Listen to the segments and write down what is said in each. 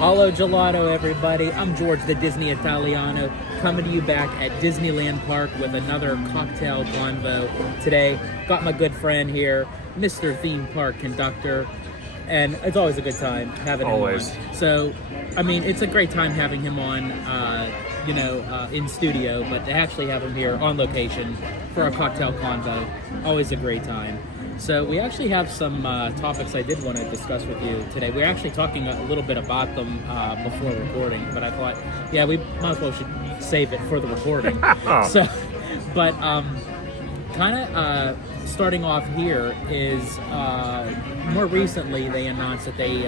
Hello Gelato, everybody. I'm George, the Disney Italiano, coming to you back at Disneyland Park with another cocktail convo. Today, got my good friend here, Mr. Theme Park Conductor, and it's always a good time having him on. So, I mean, it's a great time having him on, in studio, but to actually have him here on location for a cocktail convo, always a great time. So we actually have some topics I did want to discuss with you today. We're actually talking a little bit about them before recording, but I thought, yeah, we might as well should save it for the recording. So, but kind of starting off here is more recently they announced that they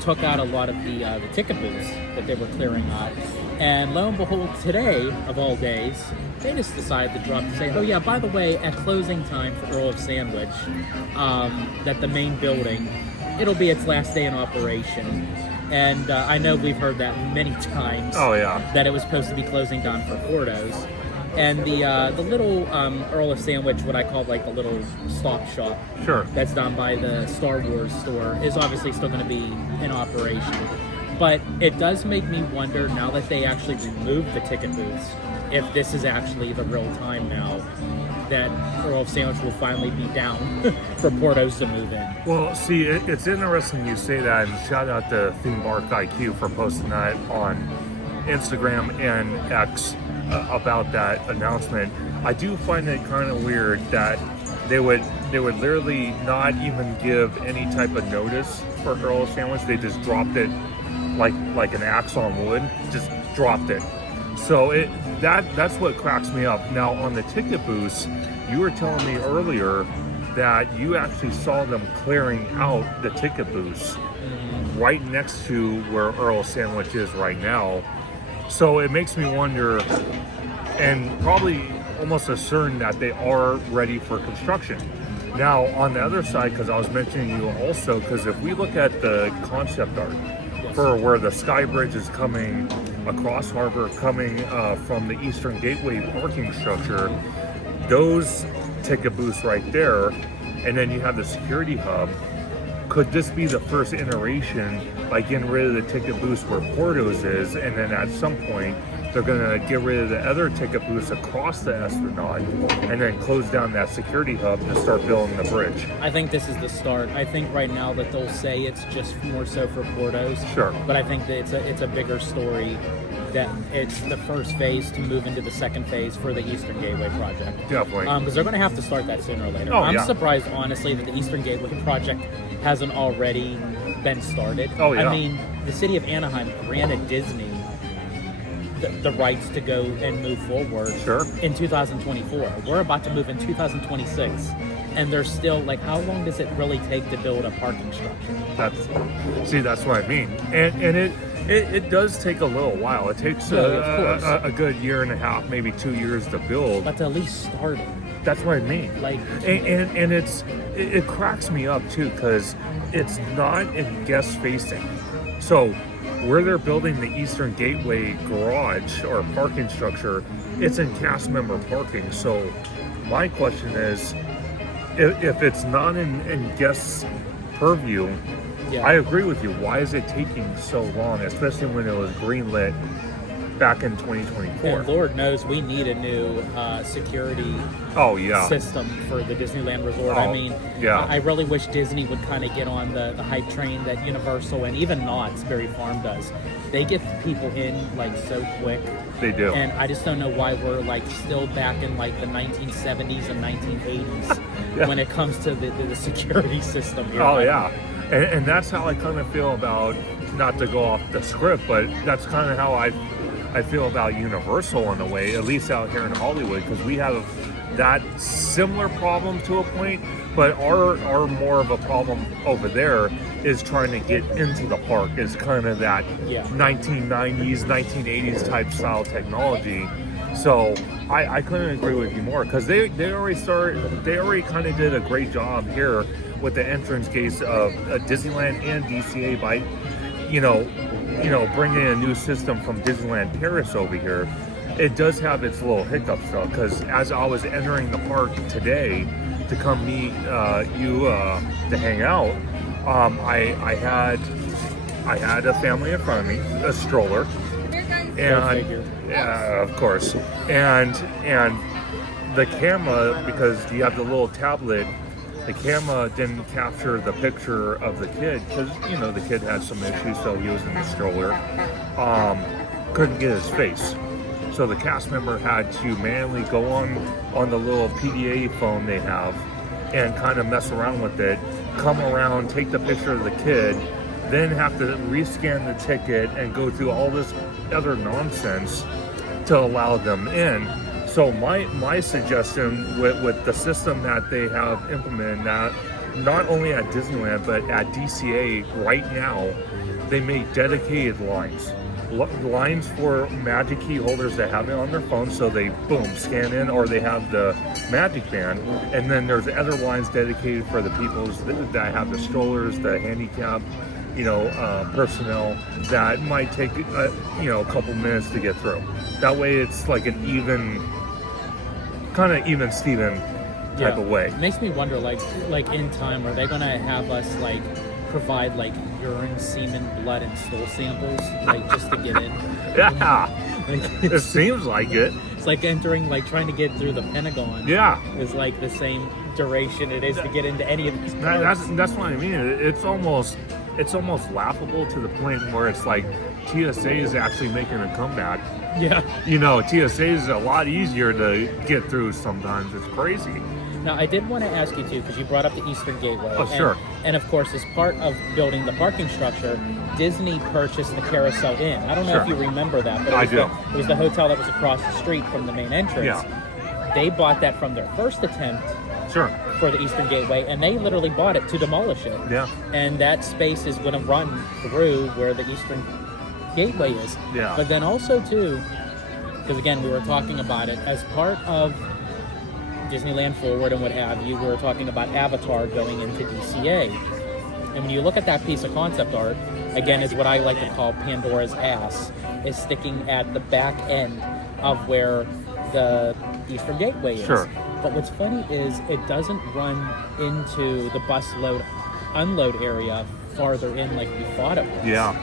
took out a lot of the ticket booths that they were clearing out. And lo and behold, today, of all days, they just decided to drop to say, oh yeah, by the way, at closing time for Earl of Sandwich, that the main building, it'll be its last day in operation. And I know we've heard that many times. Oh yeah. That it was supposed to be closing down for Portos. And the little Earl of Sandwich, what I call like the little stop shop, Sure. that's down by the Star Wars store, is obviously still going to be in operation. But it does make me wonder, now that they actually removed the ticket booths, if this is actually the real time now that Earl of Sandwich will finally be down for Portos to move in. Well, see, it's interesting you say that, and shout out to Theme Park IQ for posting that on Instagram and X about that announcement. I do find it kind of weird that they would literally not even give any type of notice for Earl of Sandwich. They just dropped it like an axe on wood, just dropped it. So that's what cracks me up. Now on the ticket booths, you were telling me earlier that you actually saw them clearing out the ticket booths right next to where Earl Sandwich is right now. So it makes me wonder, and probably almost a certain that they are ready for construction. Now on the other side, because I was mentioning you also, because if we look at the concept art for where the Sky Bridge is coming across harbor, coming from the Eastern Gateway parking structure, those ticket booths right there, and then you have the security hub. Could this be the first iteration by getting rid of the ticket booths where Portos is, and then at some point they're going to get rid of the other ticket booths across the Astronaut and then close down that security hub to start building the bridge? I think this is the start. I think right now that they'll say it's just more so for Portos. Sure. But I think that it's a bigger story, that it's the first phase to move into the second phase for the Eastern Gateway project. Definitely. Because they're going to have to start that sooner or later. Oh, I'm yeah. surprised, honestly, that the Eastern Gateway project hasn't already been started. Oh, yeah. I mean, the city of Anaheim granted Disney the rights to go and move forward in 2024. We're about to move in 2026. And they're still, like, how long does it really take to build a parking structure? That's what I mean. And it does take a little while. It takes a good year and a half, maybe 2 years to build. But to at least start it. That's what I mean. Like, and it cracks me up too, because it's not in guest facing. So where they're building the Eastern Gateway garage or parking structure, it's in cast member parking. So my question is, if it's not in guest purview, I agree with you. Why is it taking so long, especially when it was greenlit back in 2024? And Lord knows we need a new security system for the Disneyland Resort. I mean, I really wish Disney would kind of get on the hype train that Universal and even Knott's Berry Farm does. They get people in like so quick. They do. And I just don't know why we're like still back in like the 1970s and 1980s when it comes to the security system here. Oh, yeah. And that's how I kind of feel about, not to go off the script, but that's kind of how I feel about Universal in a way, at least out here in Hollywood, because we have that similar problem to a point, but our more of a problem over there is trying to get into the park. Is kind of that 1990s, 1980s type style technology. So I couldn't agree with you more, because they already kind of did a great job here with the entrance gates of Disneyland and DCA by bringing a new system from Disneyland Paris over here. It does have its little hiccups though, because as I was entering the park today to come meet you to hang out, I had I had a family in front of me, a stroller, and yeah, of course, and the camera, because you have the little tablet, the camera didn't capture the picture of the kid because the kid had some issues, so he was in the stroller. Couldn't get his face, so the cast member had to manually go on the little PDA phone they have and kind of mess around with it, come around, take the picture of the kid, then have to rescan the ticket and go through all this other nonsense to allow them in. So my suggestion with the system that they have implemented, that not only at Disneyland but at DCA right now, they make dedicated lines for Magic Key holders that have it on their phone, so they boom scan in, or they have the Magic Band, and then there's other lines dedicated for the people that have the strollers, the handicap, personnel that might take a couple minutes to get through. That way, it's like an even Steven type of way. It makes me wonder, like in time, are they gonna have us like provide like urine, semen, blood, and stool samples, like just to get in? Yeah, like, it seems like it. It's like entering, like trying to get through the Pentagon. Yeah, is like the same duration it is to get into any of these parks. That's what I mean. It's almost laughable to the point where it's like TSA is actually making a comeback. Yeah. TSA is a lot easier to get through sometimes. It's crazy. Now, I did want to ask you too, because you brought up the Eastern Gateway. Oh, sure. And of course, as part of building the parking structure, Disney purchased the Carousel Inn. I don't know if you remember that, but it was the hotel that was across the street from the main entrance. Yeah. They bought that from their first attempt for the Eastern Gateway, and they literally bought it to demolish it. Yeah. And that space is going to run through where the Eastern Gateway is. Yeah. But then also too, because again, we were talking about it as part of Disneyland Forward and what have you, we were talking about Avatar going into DCA. And when you look at that piece of concept art, again, is what I like to call Pandora's ass, is sticking at the back end of where the Eastern Gateway is. Sure. But what's funny is it doesn't run into the bus load unload area farther in like we thought it was. Yeah.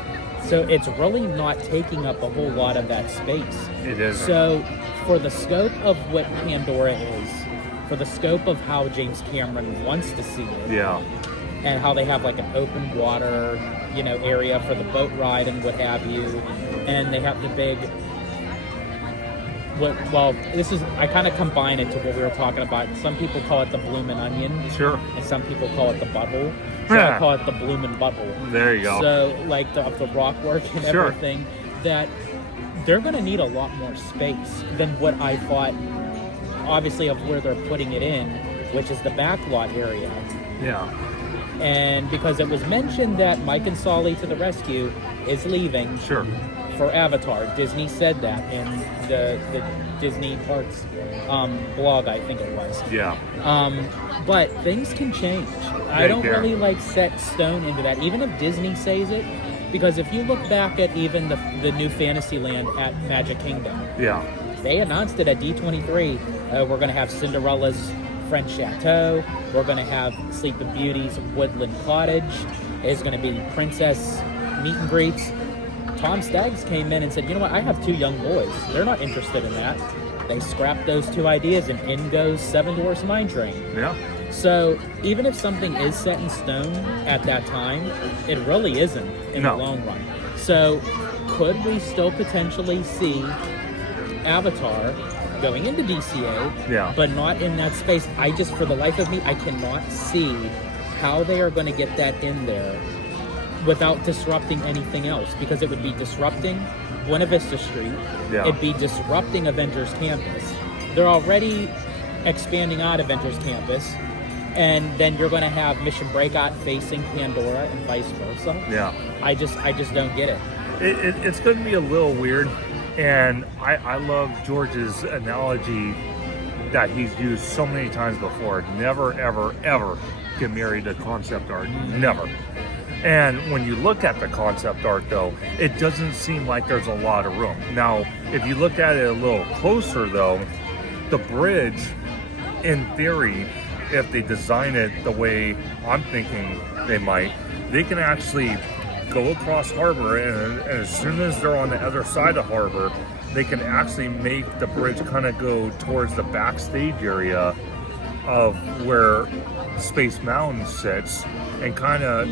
So it's really not taking up a whole lot of that space. It is. So for the scope of what Pandora is, for the scope of how James Cameron wants to see it, and how they have like an open water, area for the boat ride and what have you, and they have the big. I kind of combine it to what we were talking about. Some people call it the bloomin' onion. Sure. And some people call it the bubble. So I call it the bloomin' bubble. There you go. So like the rock work and everything, that they're going to need a lot more space than what I thought, obviously, of where they're putting it in, which is the backlot area. Yeah. And because it was mentioned that Mike and Sully to the Rescue is leaving. Sure. For Avatar. Disney said that in the Disney Parks blog, I think it was. Yeah. But things can change. I don't really set stone into that, even if Disney says it, because if you look back at even the new Fantasyland at Magic Kingdom, they announced it at D23. We're going to have Cinderella's French Chateau. We're going to have Sleeping Beauty's Woodland Cottage. There's going to be princess meet and greets. Tom Staggs came in and said, you know what, I have 2 young boys. They're not interested in that. They scrapped those 2 ideas, and in goes Seven Dwarfs Mine Train. Yeah. So even if something is set in stone at that time, it really isn't in the long run. So could we still potentially see Avatar going into DCA, but not in that space? I just, for the life of me, I cannot see how they are going to get that in there without disrupting anything else, because it would be disrupting Buena Vista Street. It'd be disrupting Avengers Campus. They're already expanding out Avengers Campus, and then you're going to have Mission Breakout facing Pandora and vice versa. Yeah. I just don't get it. It's going to be a little weird, and I love George's analogy that he's used so many times before. Never, ever, ever get married to concept art. Never. And when you look at the concept art, though, it doesn't seem like there's a lot of room. Now, if you look at it a little closer, though, the bridge, in theory, if they design it the way I'm thinking they might, they can actually go across harbor, and as soon as they're on the other side of harbor, they can actually make the bridge kind of go towards the backstage area of where Space Mountain sits, and kind of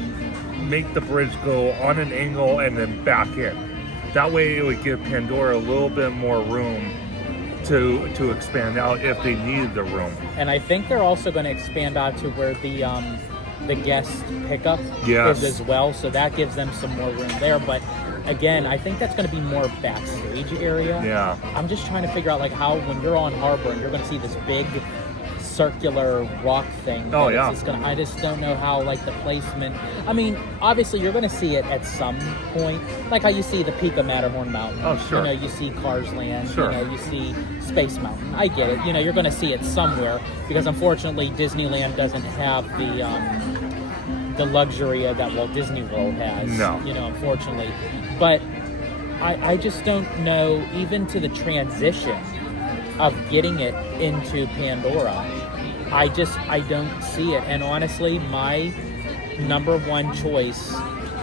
make the bridge go on an angle and then back in. That way it would give Pandora a little bit more room to expand out if they needed the room. And I think they're also going to expand out to where the guest pickup Yes. is as well, so that gives them some more room there. But again, I think that's going to be more backstage area. Yeah. I'm just trying to figure out like how when you're on harbor and you're going to see this big circular rock thing. Oh, that yeah. it's just I just don't know how like the placement. I mean, obviously you're going to see it at some point, like how you see the peak of Matterhorn Mountain. Oh, sure. You know, you see Cars Land. Sure. You know, you see Space Mountain. I get it. You know, you're going to see it somewhere because unfortunately Disneyland doesn't have the luxury that Walt Disney World has. No. You know, unfortunately, but I just don't know, even to the transition of getting it into Pandora, I don't see it. And honestly, my number one choice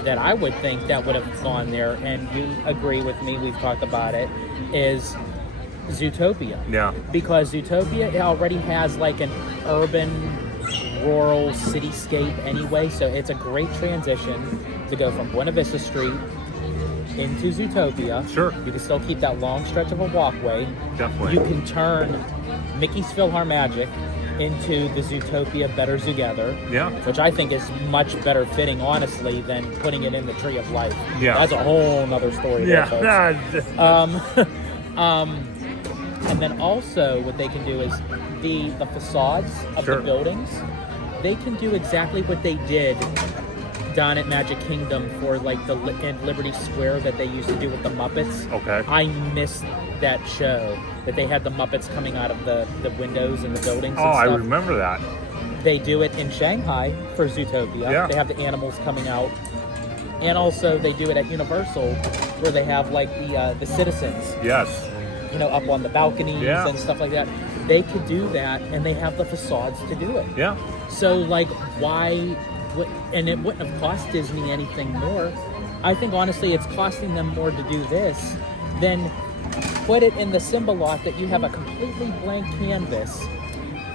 that I would think that would have gone there, and you agree with me, we've talked about it, is Zootopia. Yeah. Because Zootopia already has like an urban, rural cityscape anyway, so it's a great transition to go from Buena Vista Street into Zootopia. Sure. You can still keep that long stretch of a walkway. Definitely. You can turn Mickey's PhilharMagic into the Zootopia Better Together. Yeah. Which I think is much better fitting, honestly, than putting it in the Tree of Life. Yeah. That's a whole nother story there, folks. And then also what they can do is the facades of Sure. the buildings, they can do exactly what they did down at Magic Kingdom for like in Liberty Square that they used to do with the Muppets. Okay. I missed that show that they had the Muppets coming out of the windows and the buildings Oh, and I stuff. remember that. They do it in Shanghai for Zootopia. Yeah. They have the animals coming out. And also they do it at Universal where they have like the citizens, Yes. you know, up on the balconies Yeah. and stuff like that. They could do that, and they have the facades to do it. Yeah. So, like, why? And it wouldn't have cost Disney anything more. I think, honestly, it's costing them more to do this than put it in the Simba lot that you have a completely blank canvas.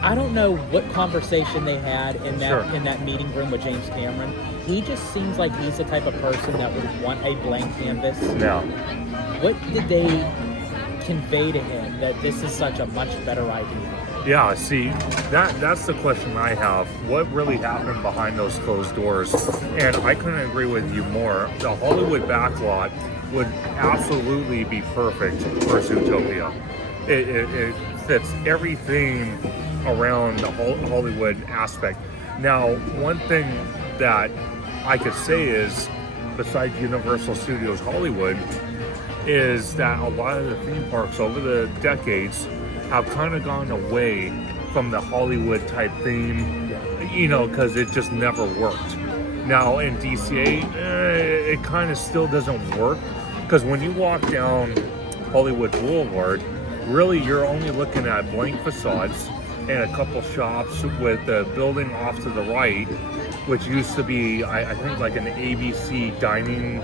I don't know what conversation they had in that Sure. in that meeting room with James Cameron. He just seems like he's the type of person that would want a blank canvas. Yeah. What did they convey to him that this is such a much better idea? Yeah, see, that's the question I have. What really happened behind those closed doors? And I couldn't agree with you more. The Hollywood backlot would absolutely be perfect for Zootopia. It fits everything around the Hollywood aspect. Now, one thing that I could say is, besides Universal Studios Hollywood, is that a lot of the theme parks over the decades have kind of gone away from the Hollywood type theme, you know, because it just never worked. Now in DCA, it kind of still doesn't work, because when you walk down Hollywood Boulevard, really you're only looking at blank facades and a couple shops with the building off to the right, which used to be, I think, like an ABC dining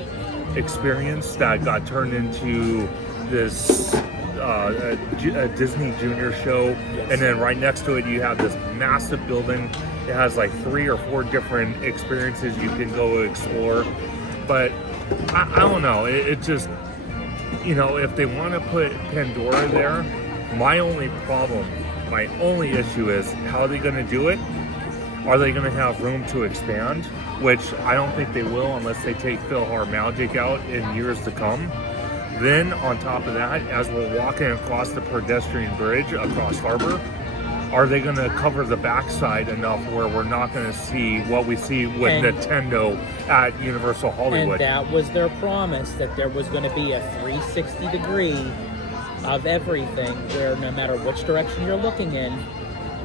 experience that got turned into this a Disney Junior show. Yes. And then right next to it you have this massive building. It has like 3 or 4 different experiences you can go explore. But I don't know, it just, you know, if they want to put Pandora there, my only issue is, how are they going to do it? Are they going to have room to expand? Which I don't think they will, unless they take PhilharMagic out in years to come. Then on top of that, as we're walking across the pedestrian bridge across harbor, are they going to cover the backside enough where we're not going to see what we see with Nintendo at Universal Hollywood? And that was their promise, that there was going to be a 360 degree of everything, where no matter which direction you're looking in,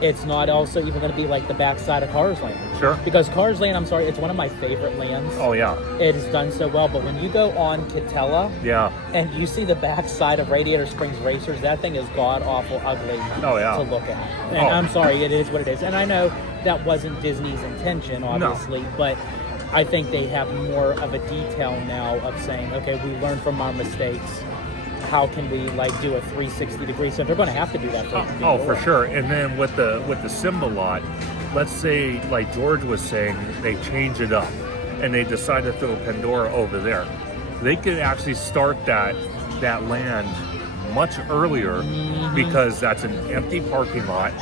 it's not also even going to be like the backside of Cars Land. Sure. Because Cars Land, I'm sorry, it's one of my favorite lands. Oh yeah. It has done so well, but when you go on Catella, Yeah. and you see the backside of Radiator Springs Racers, that thing is god-awful ugly Oh, yeah. to look at. And Oh. I'm sorry, it is what it is. And I know that wasn't Disney's intention, obviously, but I think they have more of a detail now of saying, okay, we learned from our mistakes. How can we like do a 360 degree? So they're going to have to do that. For sure. And then with the Simba lot, let's say, like George was saying, they change it up and they decide to throw Pandora over there. They could actually start that land much earlier because that's an empty parking lot.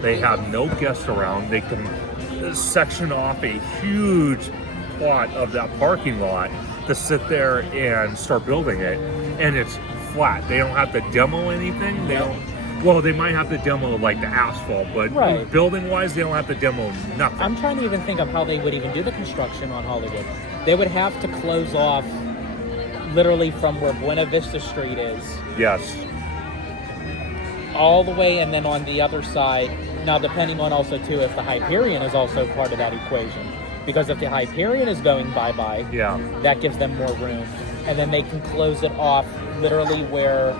They have no guests around. They can section off a huge plot of that parking lot to sit there and start building it, and it's flat. They don't have to demo anything. They don't. Well, they might have to demo like the asphalt, but building wise, they don't have to demo nothing. I'm trying to even think of how they would even do the construction on Hollywood. They would have to close off literally from where Buena Vista Street is. Yes. All the way, and then on the other side. Now, depending on also too if the Hyperion is also part of that equation. Because if the Hyperion is going bye-bye, that gives them more room. And then they can close it off literally where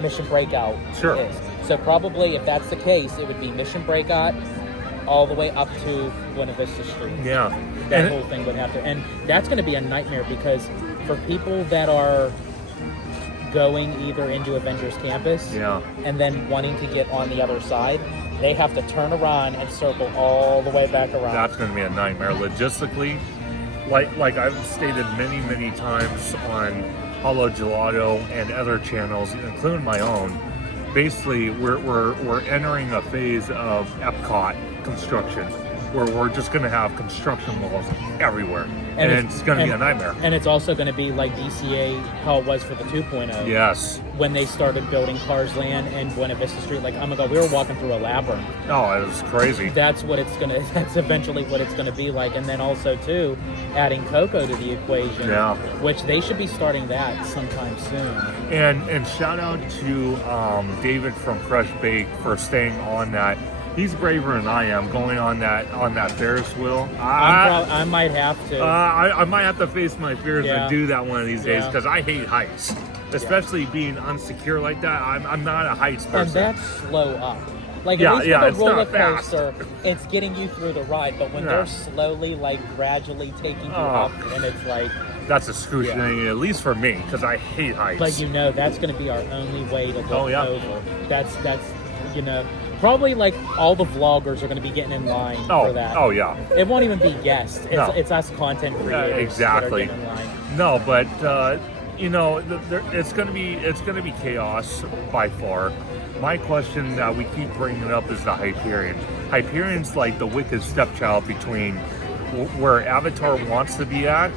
Mission Breakout is. So probably if that's the case, it would be Mission Breakout all the way up to Buena Vista Street. Yeah. That whole thing would have to, and that's going to be a nightmare because for people that are going either into Avengers Campus and then wanting to get on the other side, they have to turn around and circle all the way back around. That's going to be a nightmare. Logistically, like I've stated many times on Holo Gelato and other channels, including my own, basically we're entering a phase of Epcot construction where we're just going to have construction walls everywhere. And it's going to be a nightmare. And it's also going to be like DCA, how it was for the 2.0. Yes. When they started building Cars Land and Buena Vista Street, like, oh my God, we were walking through a labyrinth. Oh, it was crazy. That's eventually what it's going to be like. And then also, too, adding Coco to the equation, which they should be starting that sometime soon. And shout out to David from Fresh Bake for staying on that. He's braver than I am going on that Ferris wheel. I might have to. I might have to face my fears and do that one of these days because I hate heights, especially being unsecure like that. I'm not a heights person. And that's slow up. Like at least with a roller coaster, it's getting you through the ride. But when they're slowly, like gradually taking you up, and it's like that's excruciating, at least for me, because I hate heights. But that's going to be our only way to look over. That's probably like all the vloggers are going to be getting in line for that. Oh yeah. It won't even be guests. It's us content creators. Exactly. That are getting in line. No, but it's going to be chaos by far. My question that we keep bringing up is the Hyperion. Hyperion's like the wicked stepchild between where Avatar wants to be at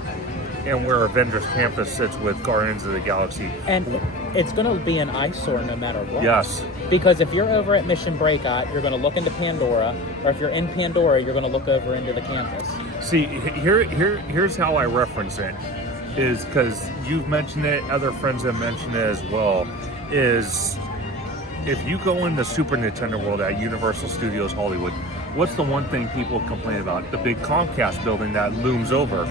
and where Avengers Campus sits with Guardians of the Galaxy. And it's going to be an eyesore no matter what. Yes. Because if you're over at Mission Breakout, you're going to look into Pandora, or if you're in Pandora, you're going to look over into the campus. See, here's how I reference it, is because you've mentioned it, other friends have mentioned it as well, is if you go in the Super Nintendo World at Universal Studios Hollywood, what's the one thing people complain about? The big Comcast building that looms over.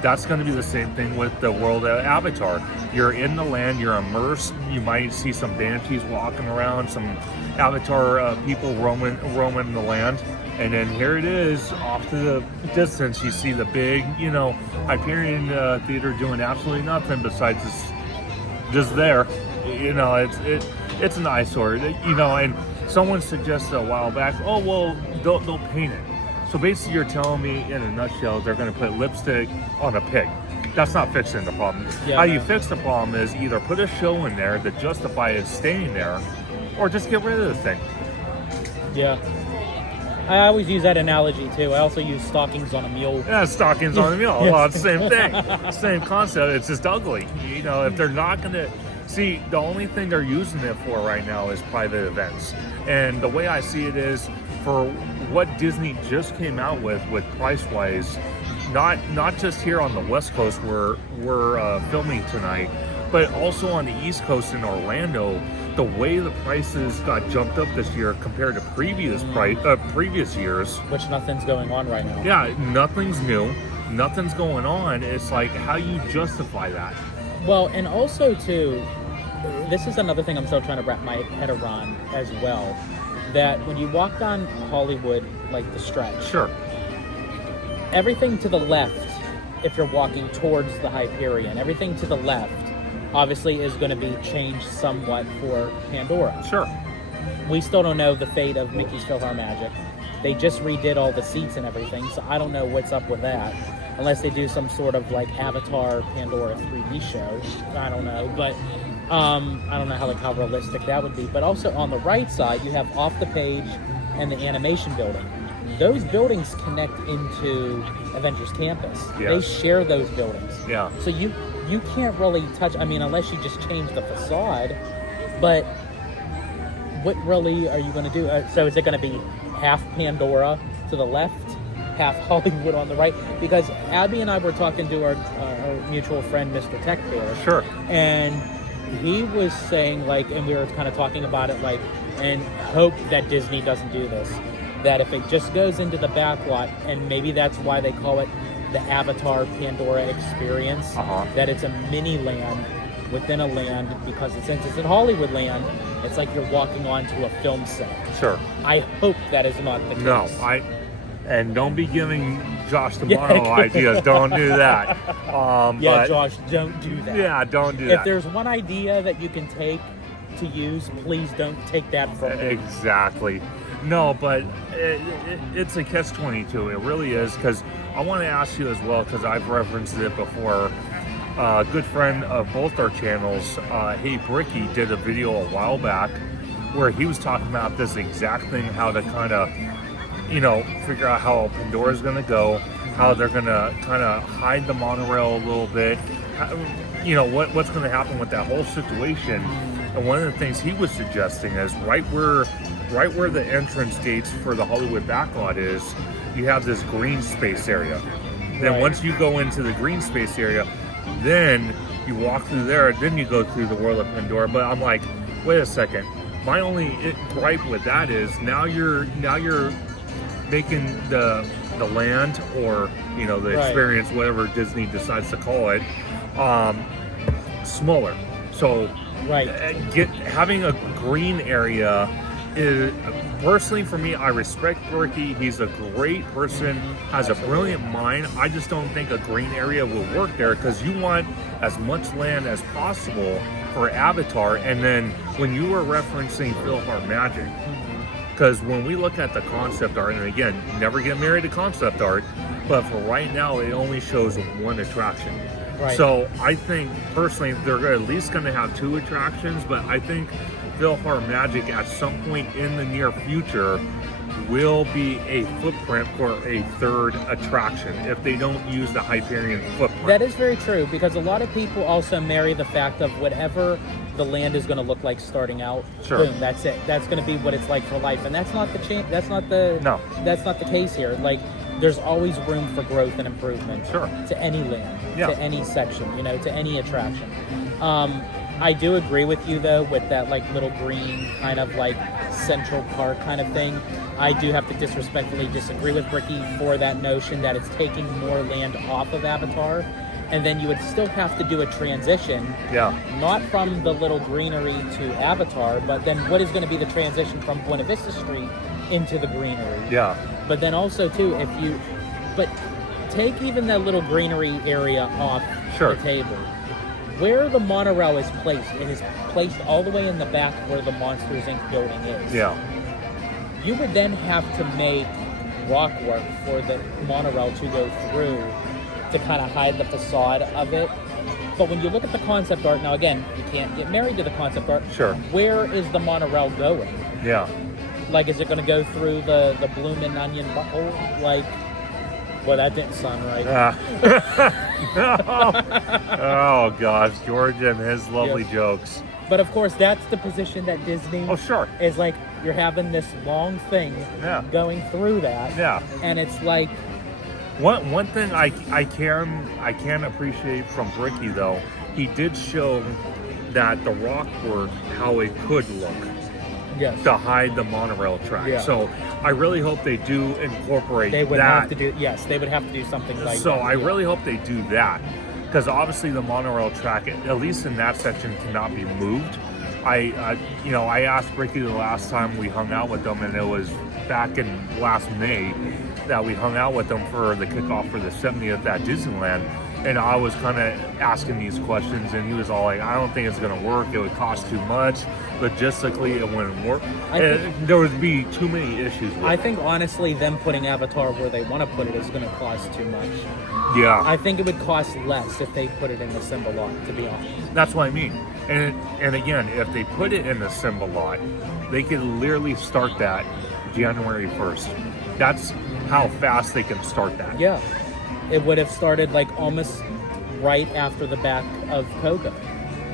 That's going to be the same thing with the world of Avatar. You're in the land, you're immersed. You might see some banshees walking around, some Avatar people roaming the land. And then here it is, off to the distance, you see the big, Hyperion Theater doing absolutely nothing besides just there. It's an eyesore, and someone suggested a while back, oh, well, they'll paint it. So basically you're telling me in a nutshell they're going to put lipstick on a pig. That's not fixing the problem. How you fix the problem is either put a show in there that justifies staying there or just get rid of the thing. Yeah. I always use that analogy too. I also use stockings on a mule. Yeah, stockings on a mule. Well, it's the same thing. Same concept. It's just ugly. If they're not going to... See, the only thing they're using it for right now is private events. And the way I see it is, for what Disney just came out with price-wise, not just here on the West Coast where we're filming tonight, but also on the East Coast in Orlando, the way the prices got jumped up this year compared to previous years. Which nothing's going on right now. Yeah, nothing's new. Nothing's going on. It's like, how you justify that? Well, and also, too, this is another thing I'm still trying to wrap my head around as well, that when you walk down Hollywood, like the stretch, sure, everything to the left if you're walking towards the Hyperion. Everything to the left, obviously, is going to be changed somewhat for Pandora. Sure. We still don't know the fate of Mickey's PhilharMagic. They just redid all the seats and everything, so I don't know what's up with that. Unless they do some sort of like Avatar Pandora 3D show. I don't know, but I don't know how realistic that would be. But also on the right side, you have Off the Page and the animation building. Those buildings connect into Avengers Campus. Yes. They share those buildings. Yeah. So you can't really touch, I mean, unless you just change the facade, but what really are you going to do? So is it going to be half Pandora to the left, half Hollywood on the right? Because Abby and I were talking to our mutual friend, Mr. Tech Taylor. Sure. And he was saying, like, and we were kind of talking about it, like, and hope that Disney doesn't do this, that if it just goes into the back lot, and maybe that's why they call it the Avatar Pandora experience, that it's a mini land within a land, because since it's in Hollywood land, it's like you're walking onto a film set. Sure. I hope that is not the case. No, and don't be giving Josh D'Amato ideas. Don't do that. Yeah, Josh, don't do that. Yeah, don't do that. If there's one idea that you can take to use, please don't take that from me. Exactly. No, but it's a catch-22. It really is, because I want to ask you as well, because I've referenced it before. A good friend of both our channels, Hey Bricky, did a video a while back where he was talking about this exact thing, how to kind of, figure out how Pandora's going to go, how they're going to kind of hide the monorail a little bit, what's going to happen with that whole situation. And one of the things he was suggesting is right where the entrance gates for the Hollywood backlot is, you have this green space area. Then once you go into the green space area, then you walk through there, then you go through the world of Pandora. But I'm like, wait a second. My only gripe with that is now you're making the land, or the experience, whatever Disney decides to call it, smaller. So having a green area is, personally for me, I respect Ricky. He's a great person, has a brilliant mind. I just don't think a green area will work there, because you want as much land as possible for Avatar. And then when you were referencing PhilharMagic, because when we look at the concept art, and again, never get married to concept art, but for right now, it only shows one attraction. Right. So I think personally, they're at least going to have 2 attractions, but I think PhilharMagic at some point in the near future will be a footprint for a 3rd attraction if they don't use the Hyperion footprint. That is very true, because a lot of people also marry the fact of whatever the land is going to look like starting out. Sure. Boom, that's it. That's going to be what it's like for life, and that's not the that's not the case here. Like, there's always room for growth and improvement. Sure. To any land, to any section, to any attraction. I do agree with you though with that like little green kind of like Central Park kind of thing. I do have to disrespectfully disagree with Ricky for that notion that it's taking more land off of Avatar, and then you would still have to do a transition. Yeah. Not from the little greenery to Avatar, but then what is going to be the transition from Buena Vista Street into the greenery? Yeah. But then also too, but take even that little greenery area off the table. Where the monorail is placed, it is placed all the way in the back where the Monsters Inc. building is. Yeah. You would then have to make rock work for the monorail to go through to kind of hide the facade of it. But when you look at the concept art, now again, you can't get married to the concept art. Sure. Where is the monorail going? Yeah. Like, is it going to go through the bloomin' onion butthole? Like, well, that didn't sound right. Oh, gosh, George and his lovely jokes. But, of course, that's the position that Disney is like, you're having this long thing going through that. Yeah. And it's like... One thing I can appreciate from Bricky, though, he did show that the rock work, how it could look. Yes. To hide the monorail track. Yeah. So I really hope they do incorporate that. They would have to do, yes, they would have to do something like that. So I really hope they do that, because obviously the monorail track, at least in that section, cannot be moved. I asked Ricky the last time we hung out with them, and it was back in last May, that we hung out with him for the kickoff for the 70th at Disneyland. And I was kind of asking these questions, and he was all like, I don't think it's going to work. It would cost too much. Logistically, it wouldn't work. There would be too many issues with I think, honestly, them putting Avatar where they want to put it is going to cost too much. Yeah. I think it would cost less if they put it in the Simba lot, to be honest. That's what I mean. And again, if they put it in the Simba lot, they could literally start that January 1st. That's how fast they can start that. Yeah. It would have started like almost right after the back of Coco.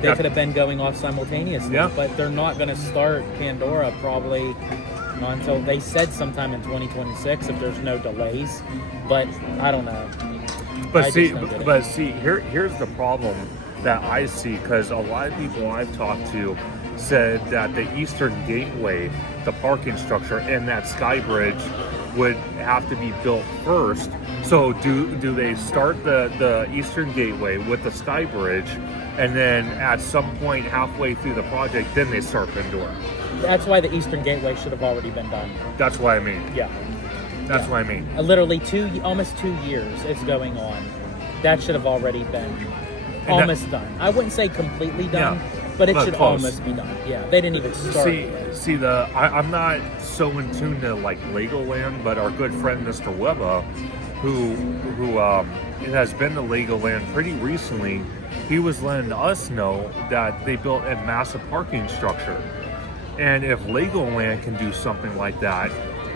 They could have been going off simultaneously, but they're not going to start Pandora probably not until they said sometime in 2026 if there's no delays. But I don't know. But see, here's the problem that I see, because a lot of people I've talked to said that the Eastern Gateway, the parking structure, and that Sky Bridge would have to be built first. So do they start the Eastern Gateway with the Sky Bridge, and then at some point halfway through the project, then they start Pandora? That's why the Eastern Gateway should have already been done. That's what I mean. Yeah. That's what I mean. Literally almost 2 years it's going on. That should have already been almost done. I wouldn't say completely done, but it should close. almost be done. Yeah, they didn't even start. I'm not so in tune to like Legoland, but our good friend Mr. Webba, who has been to Legoland pretty recently, he was letting us know that they built a massive parking structure. And if Legoland can do something like that,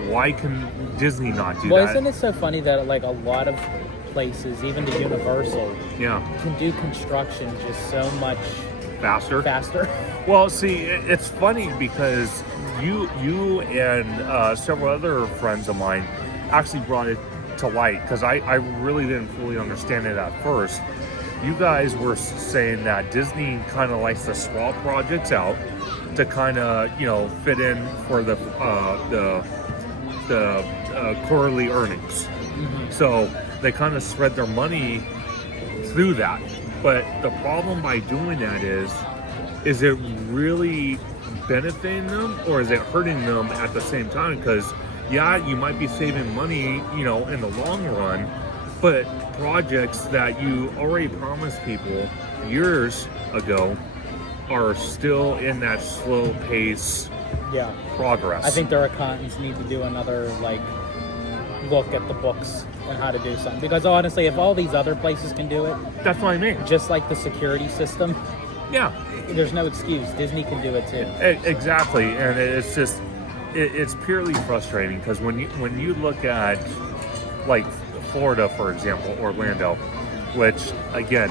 why can Disney not do that? Well, isn't it so funny that like a lot of places, even to Universal, can do construction just so much faster? Well, see, it's funny because you and several other friends of mine actually brought it to light, because I really didn't fully understand it at first. You guys were saying that Disney kind of likes to swap projects out to kind of, fit in for the quarterly earnings. Mm-hmm. So they kind of spread their money through that. But the problem by doing that is it really benefiting them, or is it hurting them at the same time? Because you might be saving money, in the long run, but projects that you already promised people years ago are still in that slow pace progress. I think their accountants need to do another look at the books and how to do something, because honestly, if all these other places can do it, that's what I mean. Just like the security system, there's no excuse. Disney can do it too. Exactly, and it's just it's purely frustrating, because when you look at like Florida, for example, Orlando, which again,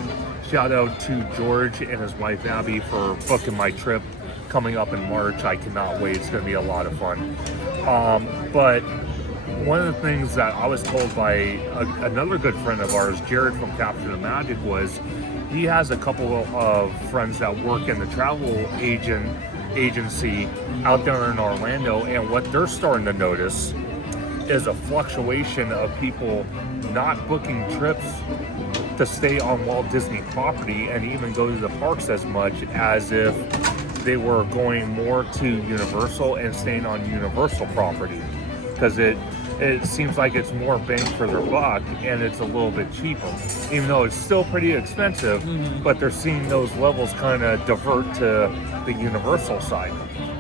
shout out to George and his wife Abby for booking my trip coming up in March. I cannot wait. It's going to be a lot of fun. But one of the things that I was told by another good friend of ours, Jared from Capture the Magic, was he has a couple of friends that work in the travel agency out there in Orlando, and what they're starting to notice is a fluctuation of people not booking trips to stay on Walt Disney property and even go to the parks as much as if they were going more to Universal and staying on Universal property, because it seems like it's more bang for their buck and it's a little bit cheaper, even though it's still pretty expensive. Mm-hmm. But they're seeing those levels kind of divert to the Universal side.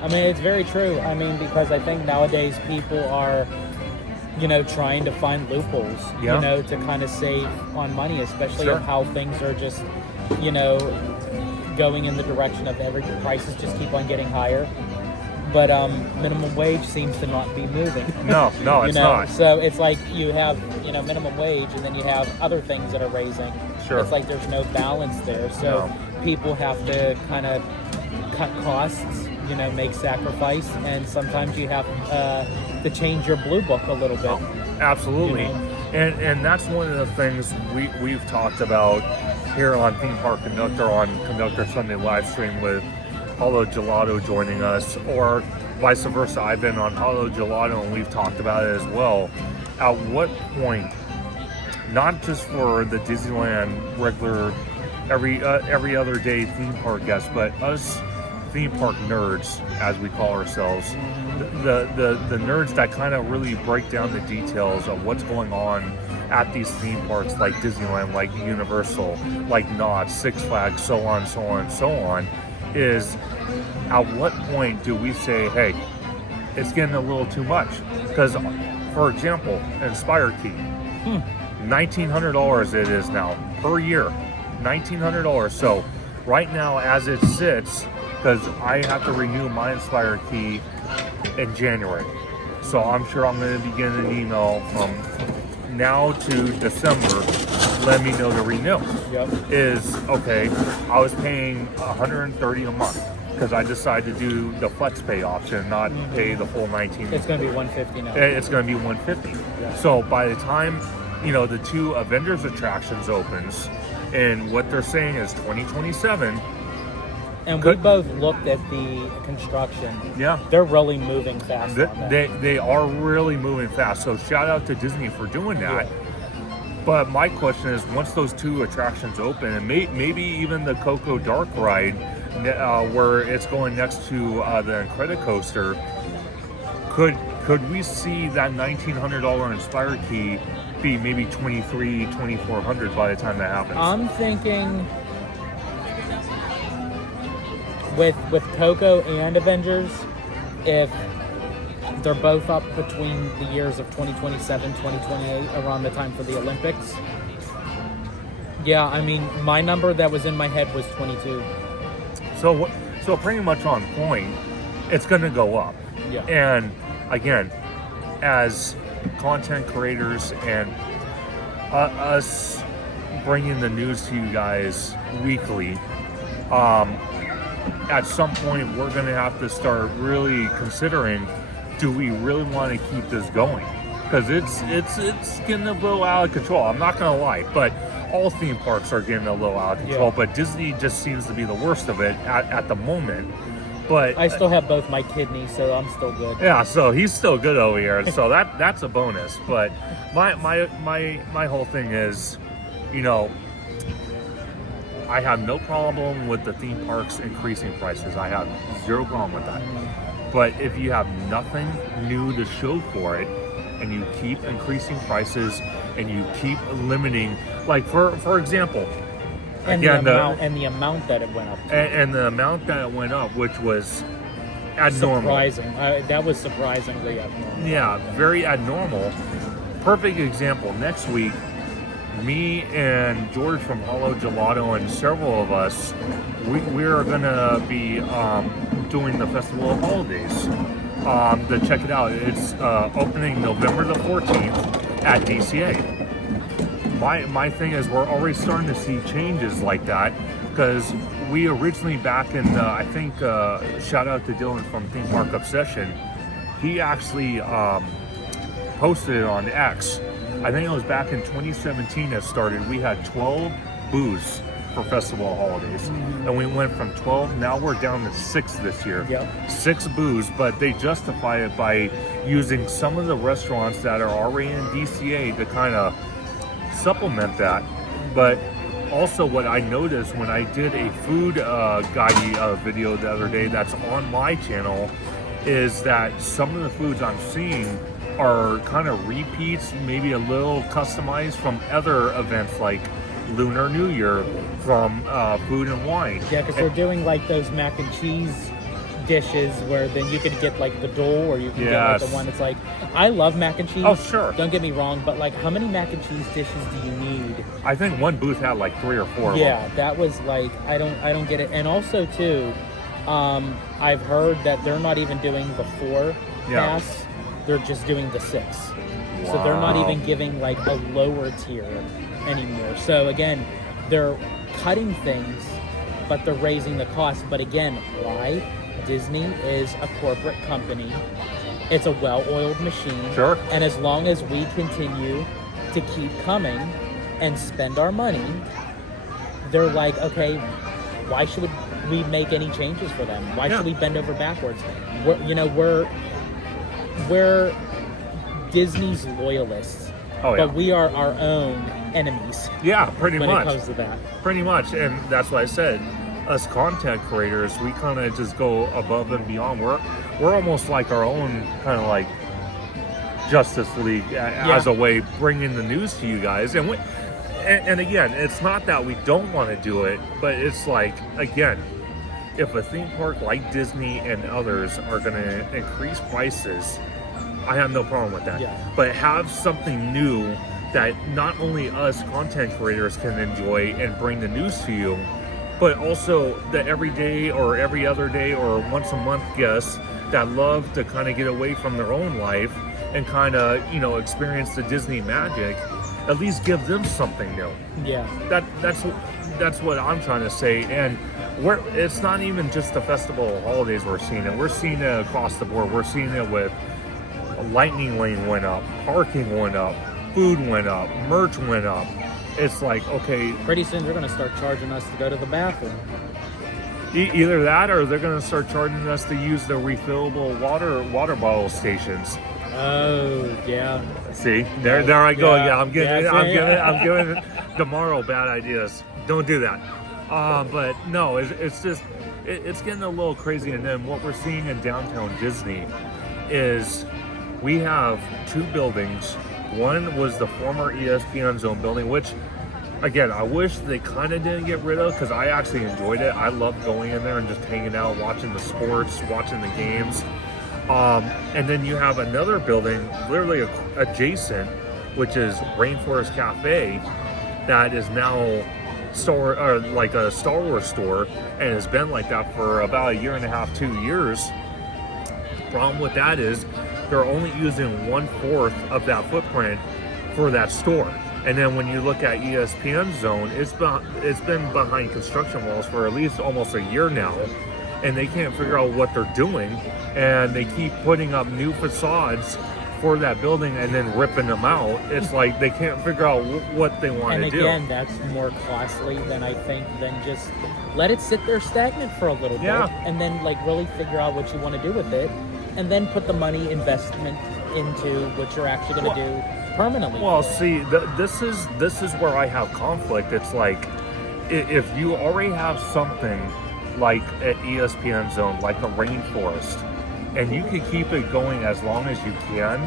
I mean, it's very true. I mean, because I think nowadays people are, trying to find loopholes, to kind of save on money, especially of how things are just, going in the direction of prices just keep on getting higher. But minimum wage seems to not be moving. No, it's not. So it's like you have, minimum wage, and then you have other things that are raising. Sure. It's like there's no balance there. So people have to kind of cut costs, make sacrifice, and sometimes you have to change your blue book a little bit. Absolutely. And that's one of the things we've talked about here on Theme Park Conductor on Conductor Sunday live stream with Holo Gelato joining us, or vice versa. I've been on Holo Gelato and we've talked about it as well. At what point, not just for the Disneyland regular every other day theme park guests, but us theme park nerds, as we call ourselves, the nerds that kind of really break down the details of what's going on at these theme parks like Disneyland, like Universal, like Knott's, Six Flags, so on, so on, so on, is at what point do we say, hey, it's getting a little too much? Because, for example, Inspire Key, $1,900 it is now per year, $1,900. So right now, as it sits, because I have to renew my Inspire Key in January, so I'm sure I'm going to be getting an email from now to December, let me know to renew. Yep. Is okay. I was paying $130 a month because I decided to do the flex pay option, not pay the full 19. It's going to be $150 now. It's going to be $150. Yeah. So by the time the two Avengers attractions opens, and what they're saying is 2027. And we both looked at the construction. Yeah. They're really moving fast on that. They are really moving fast. So shout out to Disney for doing that. Yeah. But my question is, once those two attractions open, and maybe even the Coco Dark ride, where it's going next to the Incredicoaster, could we see that $1,900 Inspire Key be maybe $2,300, $2,400 by the time that happens? I'm thinking with Coco and Avengers, if they're both up between the years of 2027, 2028, around the time for the Olympics. Yeah, I mean, my number that was in my head was 22. So pretty much on point, it's going to go up. Yeah. And again, as content creators and us bringing the news to you guys weekly, at some point we're going to have to start really considering, do we really want to keep this going? Because it's getting a little out of control. I'm not going to lie, but all theme parks are getting a little out of control. Yeah. But Disney just seems to be the worst of it at the moment. But I still have both my kidneys, so I'm still good. Yeah, so he's still good over here. So that's a bonus. But my whole thing is, I have no problem with the theme parks increasing prices. I have zero problem with that. But if you have nothing new to show for it, and you keep increasing prices, and you keep limiting, like for example, and again, the amount that it went up to. And the amount that it went up, which was abnormal. Surprising. That was surprisingly abnormal. Yeah, very abnormal. Perfect example. Next week, me and George from Hollow Gelato and several of us, we're going to be doing the Festival of Holidays. To check it out. It's opening November the 14th at DCA. My thing is, we're already starting to see changes like that, because we originally back in, I think, shout out to Dylan from Theme Park Obsession, he actually posted it on X. I think it was back in 2017 it started. We had 12 booths for Festival of Holidays, and we went from 12, now we're down to 6 this year. Yep. 6 booths, but they justify it by using some of the restaurants that are already in DCA to kind of supplement that. But also what I noticed when I did a food guide video the other day that's on my channel is that some of the foods I'm seeing are kind of repeats, maybe a little customized from other events like Lunar New Year from Food and Wine. Yeah, because they're doing like those mac and cheese dishes where then you could get like the dole, or you can get like the one that's like, I love mac and cheese. Oh, sure. Don't get me wrong, but like, how many mac and cheese dishes do you need? I think one booth had like 3 or 4 Yeah, of them. that was like, I don't get it. And also too, I've heard that they're not even doing the 4 pass, they're just doing the 6. Wow. So they're not even giving like a lower tier anymore. So again, they're cutting things, but they're raising the cost. But again, why? Disney is a corporate company. It's a well-oiled machine. Sure. And as long as we continue to keep coming and spend our money, they're like, okay, why should we make any changes for them? Why should we bend over backwards? We're Disney's loyalists. Oh, yeah. But we are our own enemies. Yeah, pretty much. When it comes to that. Pretty much, and that's what I said. us content creators, we kind of just go above and beyond. We're almost like our own kind of like Justice League as a way bringing the news to you guys. And again, it's not that we don't want to do it, but it's like, again, if a theme park like Disney and others are going to increase prices, I have no problem with that. Yeah. But have something new that not only us content creators can enjoy and bring the news to you, but also the everyday or every other day or once a month guests that love to kind of get away from their own life and kind of, experience the Disney magic. At least give them something new. Yeah. That's what I'm trying to say. And it's not even just the festival of holidays we're seeing it. We're seeing it across the board. We're seeing it with Lightning Lane went up, parking went up, food went up, merch went up. It's like, okay. Pretty soon they're going to start charging us to go to the bathroom. Either that or they're going to start charging us to use the refillable water bottle stations. Oh, yeah. See, there I go. Yeah. I'm giving tomorrow bad ideas. Don't do that. But no, it's just it's getting a little crazy. And then what we're seeing in downtown Disney is we have two buildings. One was the former ESPN Zone building, which again I wish they kind of didn't get rid of because I actually enjoyed it. I loved going in there and just hanging out, watching the sports, watching the games. And then you have another building literally adjacent, which is Rainforest Cafe, that is now like a Star Wars store and has been like that for about 1.5 to 2 years. Problem with that is they're only using 1/4 of that footprint for that store. And then when you look at ESPN Zone, it's been behind construction walls for at least almost a year now. And they can't figure out what they're doing, and they keep putting up new facades for that building and then ripping them out. It's like they can't figure out what they want to do. And again, that's more costly than just let it sit there stagnant for a little bit, and then like really figure out what you want to do with it, and then put the money investment into what you're actually going to do permanently. Well, see, this is where I have conflict. It's like if you already have something like at ESPN Zone, like a rainforest, and you can keep it going as long as you can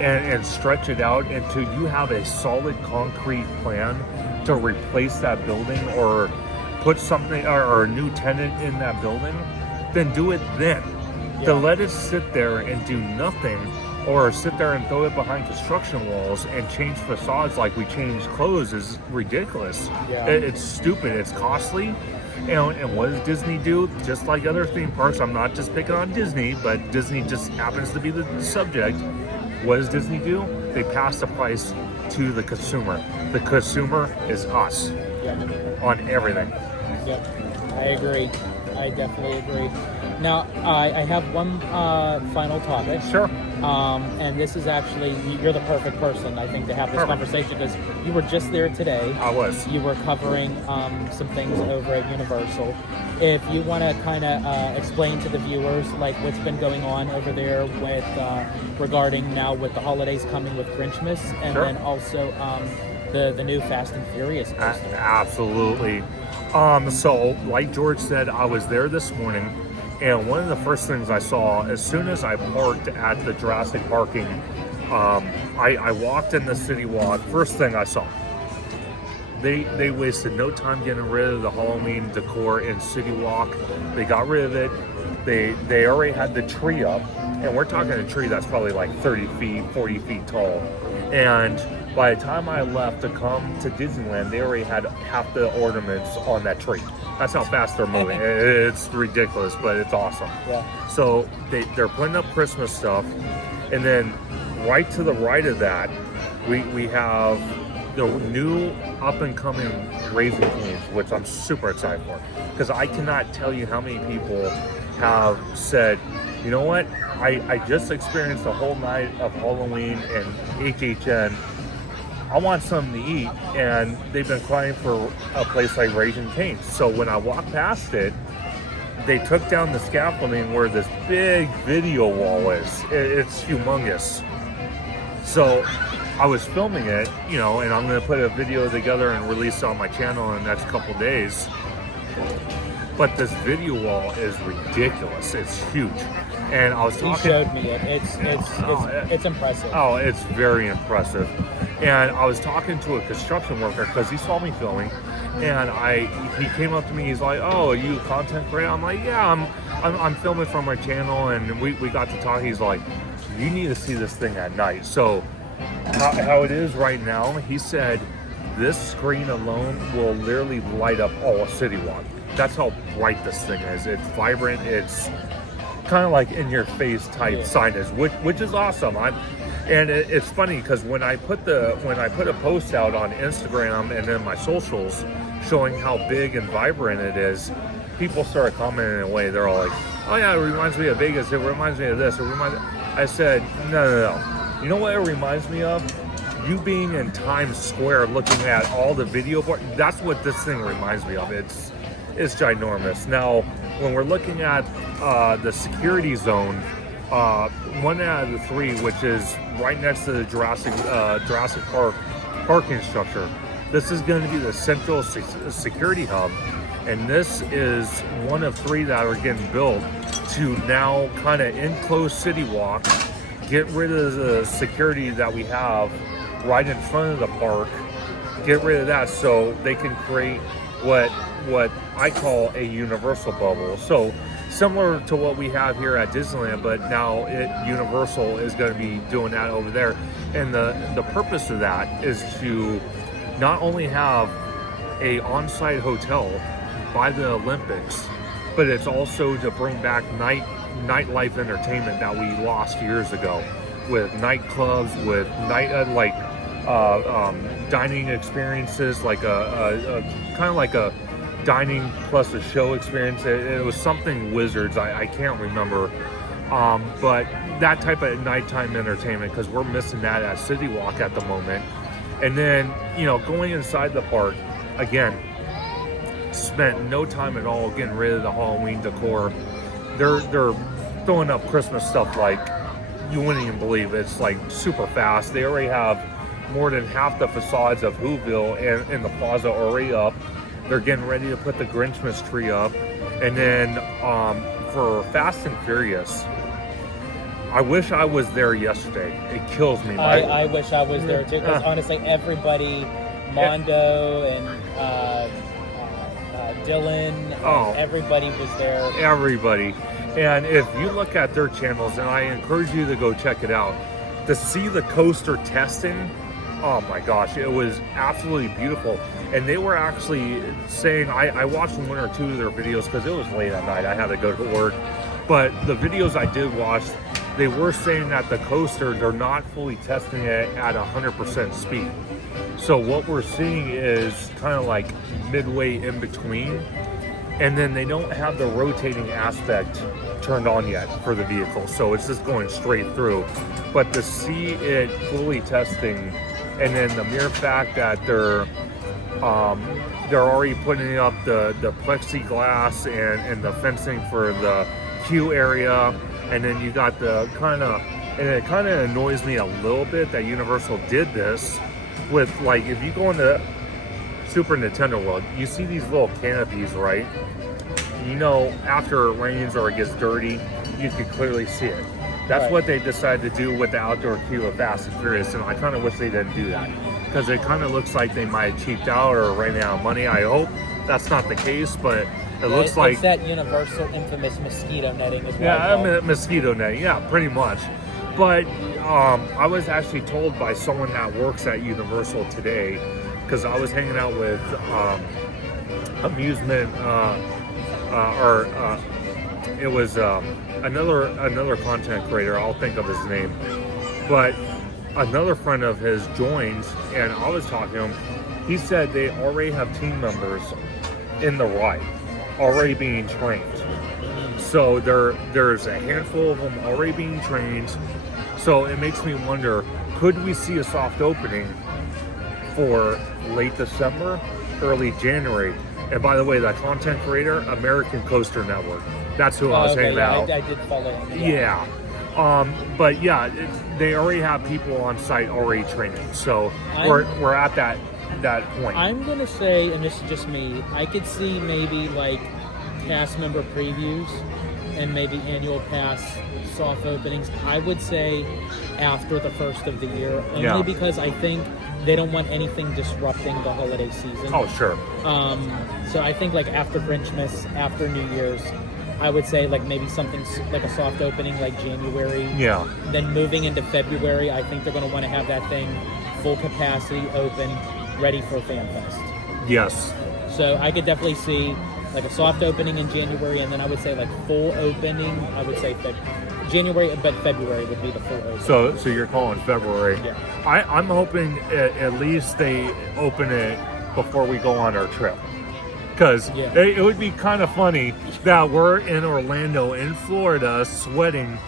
and stretch it out until you have a solid concrete plan to replace that building or put something or a new tenant in that building, then do it then. To let it sit there and do nothing, or sit there and throw it behind construction walls and change facades like we change clothes is ridiculous. It's stupid, it's costly. And what does Disney do? Just like other theme parks, I'm not just picking on Disney, but Disney just happens to be the subject. What does Disney do? They pass the price to the consumer. The consumer is us on everything. Yep, I agree. I definitely agree. Now, I have one final topic. Sure. And this is actually, you're the perfect person, I think, to have this conversation because you were just there today. I was. You were covering some things over at Universal. If you want to kind of explain to the viewers, like, what's been going on over there with regarding now with the holidays coming with Grinchmas, and then also the new Fast and Furious poster. Absolutely. So, like George said, I was there this morning. And one of the first things I saw, as soon as I parked at the Jurassic parking, I walked in the City Walk. First thing I saw, they wasted no time getting rid of the Halloween decor in City Walk. They got rid of it. They already had the tree up, and we're talking a tree that's probably like 30 feet, 40 feet tall. And by the time I left to come to Disneyland, they already had half the ornaments on that tree. That's how fast they're moving. It's ridiculous, but it's awesome. Yeah. So they're putting up Christmas stuff, and then right to the right of that, we have the new up-and-coming Raising Cane's, which I'm super excited for. Because I cannot tell you how many people have said, you know what, I just experienced a whole night of Halloween and HHN. I want something to eat, and they've been crying for a place like Raising Cane's. So when I walked past it, they took down the scaffolding where this big video wall is. It's humongous. So I was filming it, and I'm going to put a video together and release it on my channel in the next couple days. but this video wall is ridiculous. It's huge. And I was He talking. showed me it. It's impressive. Oh, it's very impressive. And I was talking to a construction worker because he saw me filming, and he came up to me. He's like, "Oh, are you a content creator?" I'm like, "Yeah, I'm filming from my channel," and we got to talk. He's like, "You need to see this thing at night." So how it is right now, he said, this screen alone will literally light up all of City Walk. That's how bright this thing is. It's vibrant. It's kind of like in your face type signage, which is awesome. It's funny because when I put a post out on Instagram and then my socials showing how big and vibrant it is, people started commenting away. They're all like, "Oh yeah, it reminds me of Vegas. It reminds me of this. It reminds." I said, no. You know what it reminds me of? You being in Times Square looking at all the video board. That's what this thing reminds me of. It's ginormous. Now, when we're looking at the security zone, one out of the three, which is right next to the Jurassic Park parking structure, this is going to be the central security hub, and this is one of three that are getting built to now kind of enclose City Walk, get rid of the security that we have right in front of the park, get rid of that so they can create what I call a universal bubble. So similar to what we have here at Disneyland, but now Universal is going to be doing that over there. And the purpose of that is to not only have a on-site hotel by the Olympics, but it's also to bring back nightlife entertainment that we lost years ago, with nightclubs, with dining experiences, like a kind of like a dining plus a show experience. It was something Wizards, I can't remember, but that type of nighttime entertainment, because we're missing that at City Walk at the moment. And then, going inside the park, again, spent no time at all getting rid of the Halloween decor. They're throwing up Christmas stuff like you wouldn't even believe. It's like super fast. They already have more than half the facades of Whoville and the plaza already up. They're getting ready to put the Grinchmas tree up. And then for Fast and Furious, I wish I was there yesterday. It kills me. I wish I was there too, because honestly, everybody, Mondo and Dylan, everybody was there. Everybody. And if you look at their channels, and I encourage you to go check it out, to see the coaster testing, oh my gosh, it was absolutely beautiful. And they were actually saying, I watched one or two of their videos because it was late at night. I had to go to work. But the videos I did watch, they were saying that the coaster, they're not fully testing it at 100% speed. So what we're seeing is kind of like midway in between. And then they don't have the rotating aspect turned on yet for the vehicle. So it's just going straight through. But to see it fully testing, and then the mere fact that they're already putting up the plexiglass and the fencing for the queue area, and then you got the and it kind of annoys me a little bit that Universal did this with, like, if you go into Super Nintendo World, you see these little canopies, right? After it rains or it gets dirty, you can clearly see it. That's what they decided to do with the outdoor queue of Fast and Furious, and I kind of wish they didn't do that, because it kind of looks like they might have cheaped out or ran out of money. I hope that's not the case, but it looks like... It's that Universal infamous mosquito netting as well. Yeah, mosquito netting, yeah, pretty much. But I was actually told by someone that works at Universal today, because I was hanging out with amusement, it was another content creator. I'll think of his name, but another friend of his joined, and I was talking to him. He said they already have team members in the ride already being trained. So there's a handful of them already being trained. So it makes me wonder, could we see a soft opening for late December, early January? And by the way, that content creator, American Coaster Network. That's who I was hanging out. I did follow him. Yeah. But yeah, they already have people on site already training. So we're at that point. I'm going to say, and this is just me, I could see maybe like cast member previews and maybe annual pass soft openings, I would say after the first of the year, only because I think they don't want anything disrupting the holiday season. Oh, sure. So I think like after Christmas, after New Year's, I would say like maybe something like a soft opening like January. Yeah. Then moving into February, I think they're going to want to have that thing full capacity, open, ready for FanFest. Yes. So I could definitely see like a soft opening in January, and then I would say like full opening. I would say January, but February would be the full opening. So you're calling February. Yeah. I'm hoping at least they open it before we go on our trip. Because it would be kind of funny that we're in Orlando, in Florida, sweating,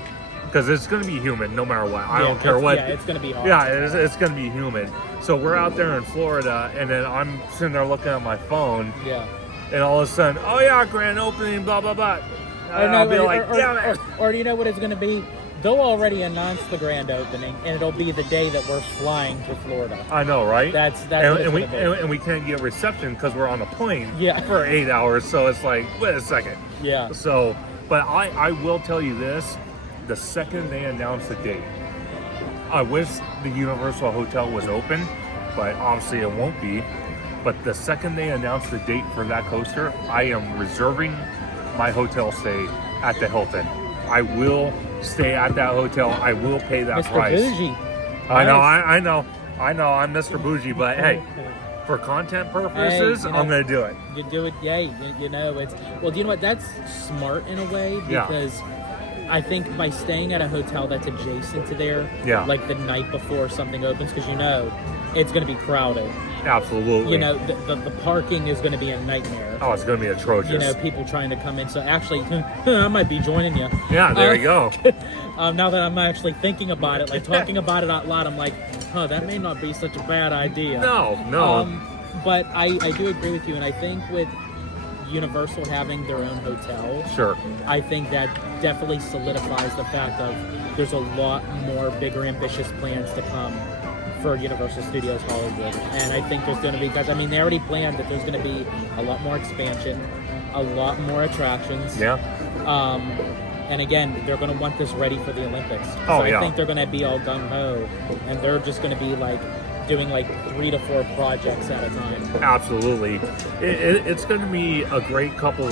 because it's going to be humid no matter what. I don't care what. Yeah, it's going to be hot. Yeah, it's going to be humid. So we're out there in Florida, and then I'm sitting there looking at my phone. Yeah. And all of a sudden, oh yeah, grand opening, blah, blah, blah. And I'll be like, damn it. Or do you know what it's going to be? They'll already announce the grand opening, and it'll be the day that we're flying to Florida. I know, right? That's and we can't get reception because we're on a plane for 8 hours. So it's like, wait a second. Yeah. So, but I will tell you this: the second they announce the date, I wish the Universal Hotel was open, but obviously it won't be. But the second they announce the date for that coaster, I am reserving my hotel stay at the Hilton. I will stay at that hotel. I will pay that Mr. price. Bougie. I know. I'm Mr. Bougie, but hey, for content purposes, I'm going to do it. You do it, you know, it's, well, do you know what? That's smart in a way, because I think by staying at a hotel that's adjacent to there, like the night before something opens, because you know it's going to be crowded. Absolutely. You know, the parking is going to be a nightmare. Oh, it's going to be atrocious. You know, people trying to come in. So actually, I might be joining you. Yeah, there you go. Now that I'm actually thinking about it, like talking about it out loud, I'm like, that may not be such a bad idea. No. But I do agree with you, and I think with Universal having their own hotel, I think that definitely solidifies the fact of there's a lot more bigger, ambitious plans to come for Universal Studios Hollywood. And I think there's going to be, because I mean, they already planned that there's going to be a lot more expansion, a lot more attractions. Yeah. And again, they're going to want this ready for the Olympics. Oh, I think they're going to be all gung-ho, and they're just going to be like doing like 3 to 4 projects at a time. Absolutely. It's going to be a great couple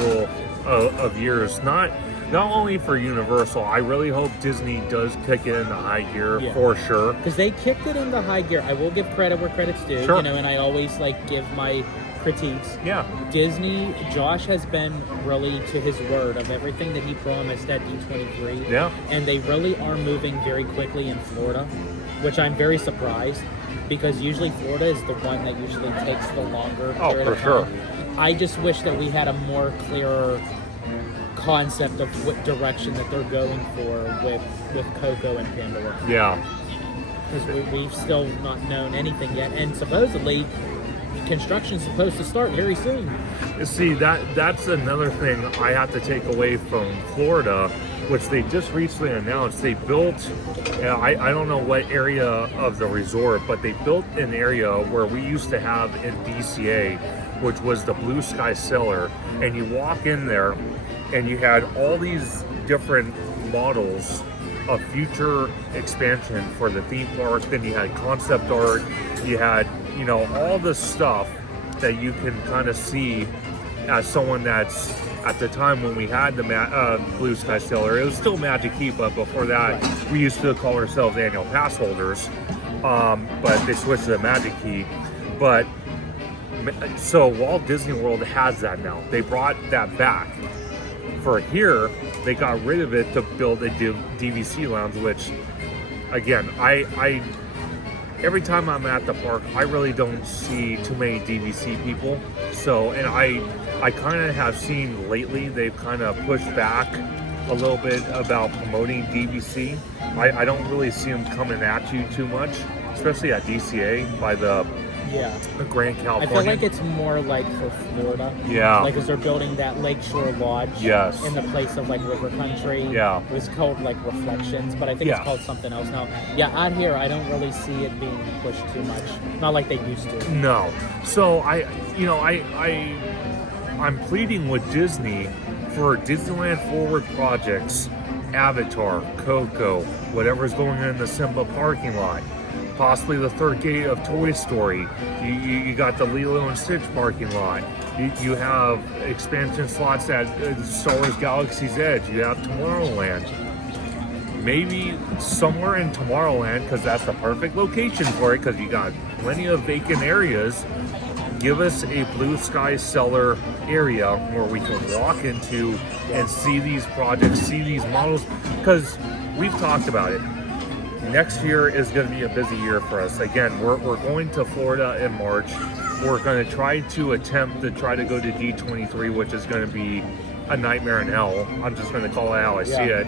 of years. Not only for Universal, I really hope Disney does kick it into high gear for sure. Because they kicked it into high gear. I will give credit where credit's due. You know, and I always like give my critiques. Yeah. Disney, Josh has been really to his word of everything that he promised at D23. Yeah. And they really are moving very quickly in Florida, which I'm very surprised, because usually Florida is the one that usually takes the longer. Oh, for sure. I just wish that we had a more clearer concept of what direction that they're going for with Coco and Pandora. Yeah. Because we've still not known anything yet, and supposedly construction's supposed to start very soon. See, that's another thing I have to take away from Florida, which they just recently announced. They built, I don't know what area of the resort, but they built an area where we used to have in DCA, which was the Blue Sky Cellar, and you walk in there and you had all these different models of future expansion for the theme park. Then you had concept art, you had, you know, all the stuff that you can kind of see as someone that's, at the time when we had the Blue Sky Cellar, it was still Magic Key, but before that, we used to call ourselves annual pass holders, but they switched to the Magic Key. But so Walt Disney World has that now. They brought that back. For here, they got rid of it to build a DVC lounge, which, again, I every time I'm at the park, I really don't see too many DVC people. So, and I kind of have seen lately, they've kind of pushed back a little bit about promoting DVC. I don't really see them coming at you too much, especially at DCA by the Grand California. I feel like it's more like for Florida. Yeah. Like, as they're building that Lakeshore Lodge. Yes. In the place of like River Country. Yeah. It was called like Reflections, but I think it's called something else now. Yeah, out here I don't really see it being pushed too much. Not like they used to. No. So I'm pleading with Disney for Disneyland Forward projects, Avatar, Coco, whatever's going in the Simba parking lot, possibly the third gate of Toy Story. You got the Lilo and Stitch parking lot. You have expansion slots at Star Wars Galaxy's Edge. You have Tomorrowland. Maybe somewhere in Tomorrowland, because that's the perfect location for it, because you got plenty of vacant areas. Give us a blue sky cellar area where we can walk into and see these projects, see these models, because we've talked about it. Next year is going to be a busy year for us. Again, we're going to Florida in March. We're going to try to go to D23, which is going to be a nightmare in hell. I'm just going to call it how I see it.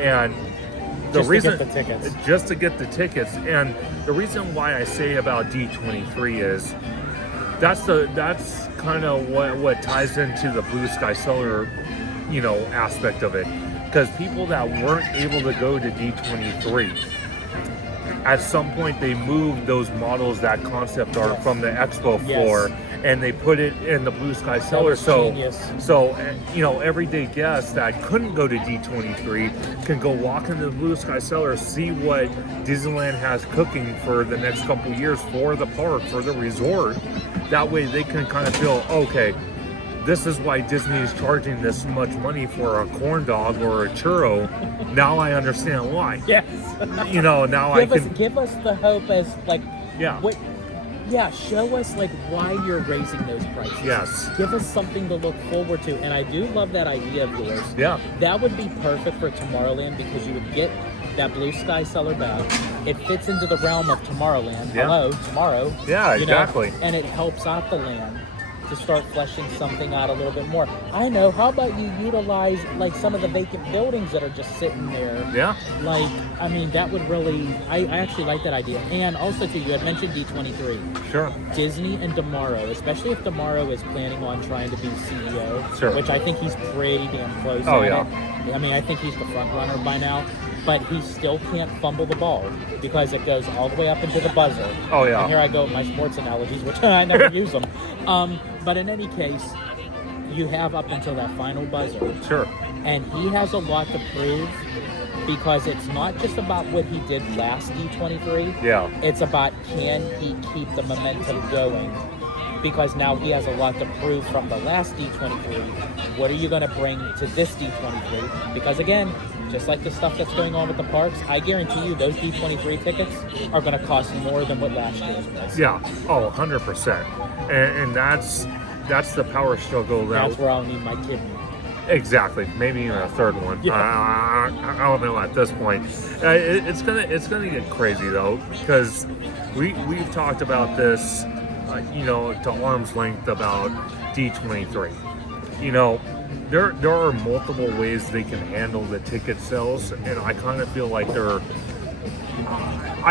And the reason, to get the tickets. Just to get the tickets. And the reason why I say about D23 is that's kind of what ties into the blue sky cellar, aspect of it. Because people that weren't able to go to D23, at some point they moved those models, that concept art from the expo floor, and they put it in the blue sky cellar. So everyday guests that couldn't go to D23 can go walk into the blue sky cellar, see what Disneyland has cooking for the next couple years for the park, for the resort. That way they can kind of feel, okay, this is why Disney is charging this much money for a corn dog or a churro. Now I understand why. Yes. Now give us the hope as show us why you're raising those prices. Yes. Give us something to look forward to. And I do love that idea of yours. Yeah. That would be perfect for Tomorrowland, because you would get that blue sky cellar back. It fits into the realm of Tomorrowland. Yeah. Hello, tomorrow. Yeah, exactly. And it helps out the land to start fleshing something out a little bit more. I know. How about you utilize some of the vacant buildings that are just sitting there? Yeah. That would really. I actually like that idea. And also too, you had mentioned D23. Sure. Disney and Tomorrow, especially if Tomorrow is planning on trying to be CEO. Sure. Which I think he's pretty damn close. Oh, at yeah. it. I think he's the front runner by now. But he still can't fumble the ball because it goes all the way up into the buzzer. Oh, yeah. And here I go with my sports analogies, which I never use them. But in any case, you have up until that final buzzer. Sure. And he has a lot to prove, because it's not just about what he did last D23. Yeah. It's about, can he keep the momentum going? Because now he has a lot to prove from the last D23. What are you going to bring to this D23? Because again, just like the stuff that's going on with the parks, I guarantee you those D23 tickets are going to cost more than what last year's was. Yeah. Oh, 100%. And that's the power struggle. That's where I'll need my kidney. Exactly. Maybe even a third one. Yeah. I don't know at this point. It's gonna get crazy though, because we've talked about this, to arm's length about D23. There are multiple ways they can handle the ticket sales, and I kind of feel like I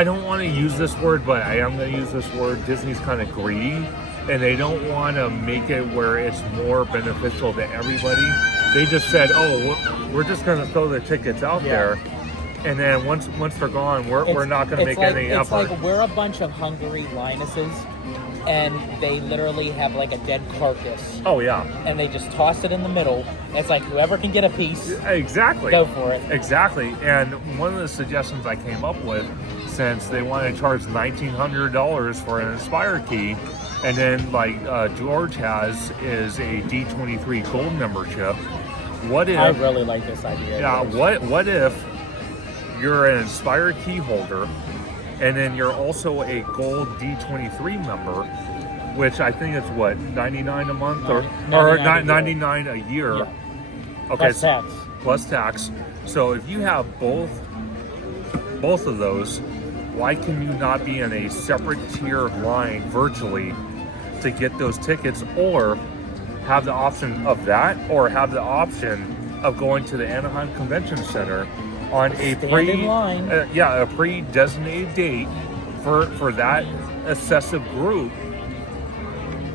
don't want to use this word, but I am going to use this word. Disney's kind of greedy, and they don't want to make it where it's more beneficial to everybody. They just said, oh, we're just going to throw the tickets out there, and then once they're gone, we're not going to make any effort. It's like we're a bunch of hungry Linuses, and they literally have a dead carcass. Oh, yeah. And they just toss it in the middle. It's like whoever can get a piece, exactly, go for it. Exactly. And one of the suggestions I came up with, since they want to charge $1,900 for an Inspire key, and then George has, is a D23 Gold membership. What if... I really like this idea. Yeah, what if you're an Inspire key holder, and then you're also a Gold D23 member, which I think it's $99 a month or $99 a year. Yeah. Okay, Plus tax. Plus tax. So if you have both of those, why can you not be in a separate tier line virtually to get those tickets, or have the option of that, or have the option of going to the Anaheim Convention Center on a pre-designated date for that excessive group,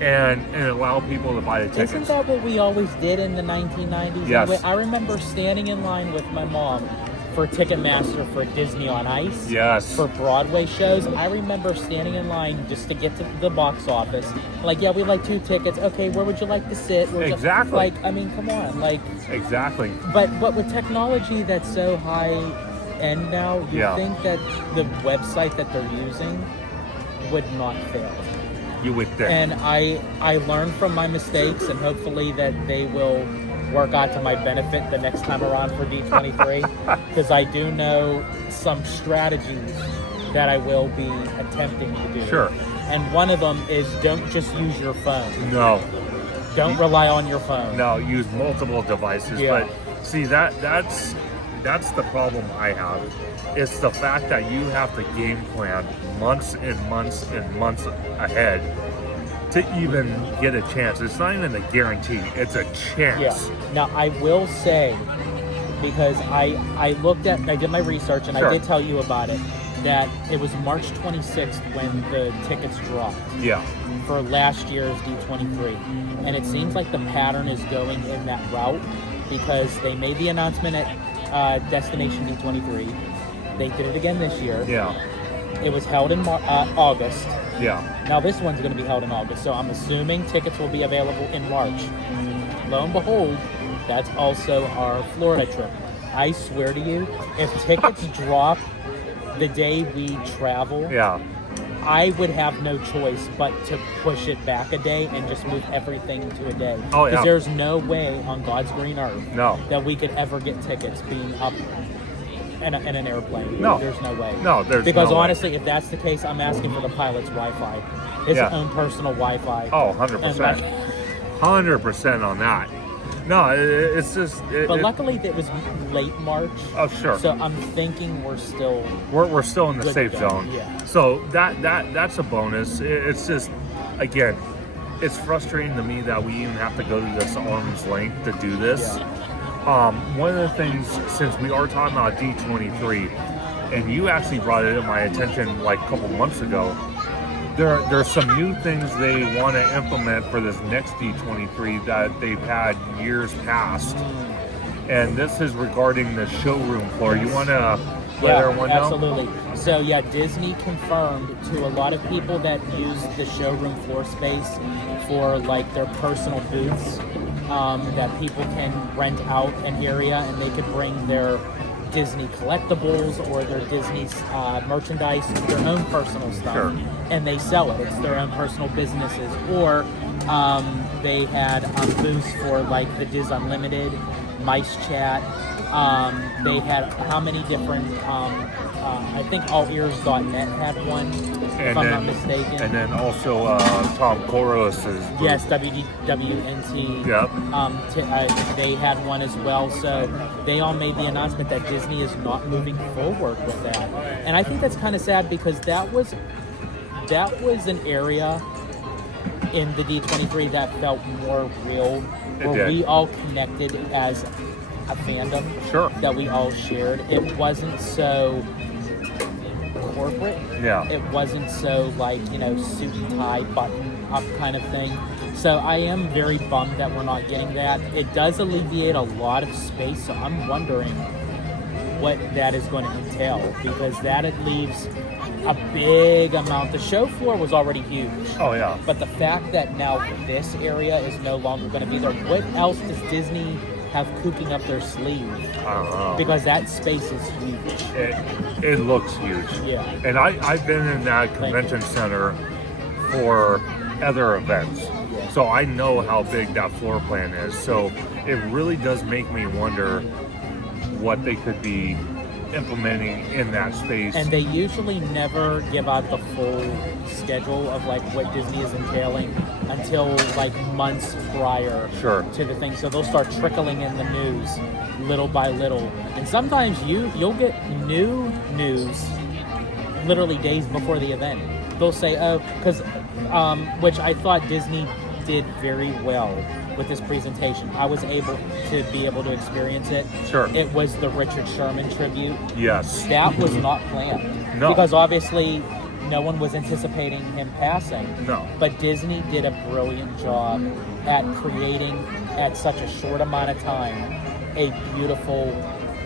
and allow people to buy the tickets. Isn't that what we always did in the 1990s? Yes. I remember standing in line with my mom for Ticketmaster for Disney on Ice. Yes. For Broadway shows, I remember standing in line just to get to the box office. Like, yeah, we'd like 2 tickets. Okay, where would you like to sit? Exactly. Like, I mean, come on. Like, exactly. But with technology that's so high end now, you think that the website that they're using would not fail. You would think. And I learned from my mistakes, and hopefully that they will work out to my benefit the next time around for D23, because I do know some strategies that I will be attempting to do. Sure. And one of them is don't just use your phone. No. Don't rely on your phone. No, use multiple devices. Yeah. But see, that's the problem I have. It's the fact that you have to game plan months and months and months ahead to even get a chance. It's not even a guarantee, it's a chance. Yeah. Now, I will say, because I did my research, and Sure. I did tell you about it, that it was March 26th when the tickets dropped. Yeah. For last year's D23. And it seems like the pattern is going in that route, because they made the announcement at Destination D23. They did it again this year. Yeah. It was held in August. Yeah. Now this one's going to be held in August, so I'm assuming tickets will be available in March. Lo and behold, that's also our Florida trip. I swear to you, if tickets drop the day we travel, I would have no choice but to push it back a day and just move everything to a day. Oh, yeah. Because there's no way on God's green earth that we could ever get tickets being up in an airplane. No. There's no way. No, there's Because no honestly, way. if that's the case, I'm asking for the pilot's Wi-Fi. His own personal Wi-Fi. Oh, 100%. 100% on that. No, it's just... But luckily, it was late March. Oh, sure. So I'm thinking we're still... We're still in the good safe to go. zone. Yeah. So that's a bonus. It's just, again, it's frustrating to me that we even have to go to this arm's length to do this. Yeah. One of the things, since we are talking about D23, and you actually brought it to my attention like a couple months ago, there's some new things they want to implement for this next D23 that they've had years past. And this is regarding the showroom floor. You want to let everyone know? Absolutely. So yeah, Disney confirmed to a lot of people that use the showroom floor space for like their personal booths, that people can rent out an area and they could bring their Disney collectibles or their Disney merchandise, their own personal stuff, Sure. and they sell it. It's their own personal businesses. Or they had booths for like the Diz Unlimited, Mice Chat. They had how many different? I think allears.net had one, if I'm not mistaken. And then also Tom Koros's booth. Yes, WNT. Yep. They had one as well. So they all made the announcement that Disney is not moving forward with that. And I think that's kind of sad, because that was an area in the D23 that felt more real, where we all connected as a fandom. Sure. That we all shared. It wasn't so corporate. Yeah. It wasn't so like, suit and tie, button up kind of thing. So I am very bummed that we're not getting that. It does alleviate a lot of space, so I'm wondering what that is going to entail, because that it leaves a big amount. The show floor was already huge. Oh, yeah. But the fact that now this area is no longer going to be there, what else does Disney have cooking up their sleeve? I don't know. Because that space is huge. It looks huge. Yeah. And I've been in that convention center for other events. So I know how big that floor plan is. So it really does make me wonder what they could be implementing in that space. And they usually never give out the full schedule of like what Disney is entailing until like months prior to the thing. So they'll start trickling in the news little by little. And sometimes you'll get new news literally days before the event. They'll say, which I thought Disney did very well with this presentation. I was able to experience it. Sure. It was the Richard Sherman tribute. Yes. That was not planned. No. Because obviously no one was anticipating him passing. No. But Disney did a brilliant job at creating, at such a short amount of time, a beautiful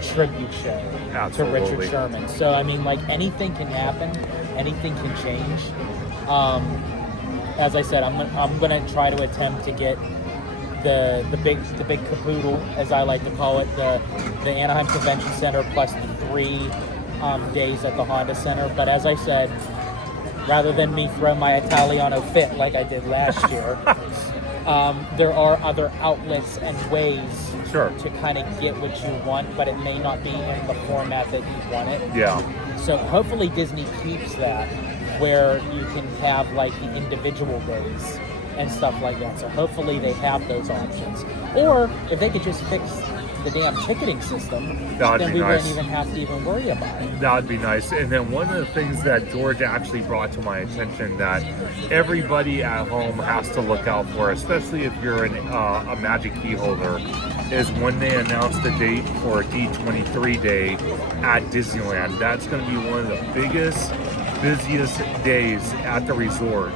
tribute show Absolutely. to Richard Sherman. So I mean, like anything can happen, anything can change. As I said, I'm gonna try to attempt to get the big caboodle, as I like to call it, the Anaheim Convention Center plus the 3 days at the Honda Center. But as I said, rather than me throw my Italiano fit like I did last year, there are other outlets and ways to kind of get what you want, but it may not be in the format that you want it. Yeah. So hopefully Disney keeps that, where you can have like the individual days and stuff like that. So hopefully they have those options. Or if they could just fix the damn ticketing system, then we wouldn't even have to even worry about it. That would be nice. And then one of the things that George actually brought to my attention that everybody at home has to look out for, especially if you're a Magic Key holder, is when they announce the date for D23 day at Disneyland. That's going to be one of the biggest, busiest days at the resort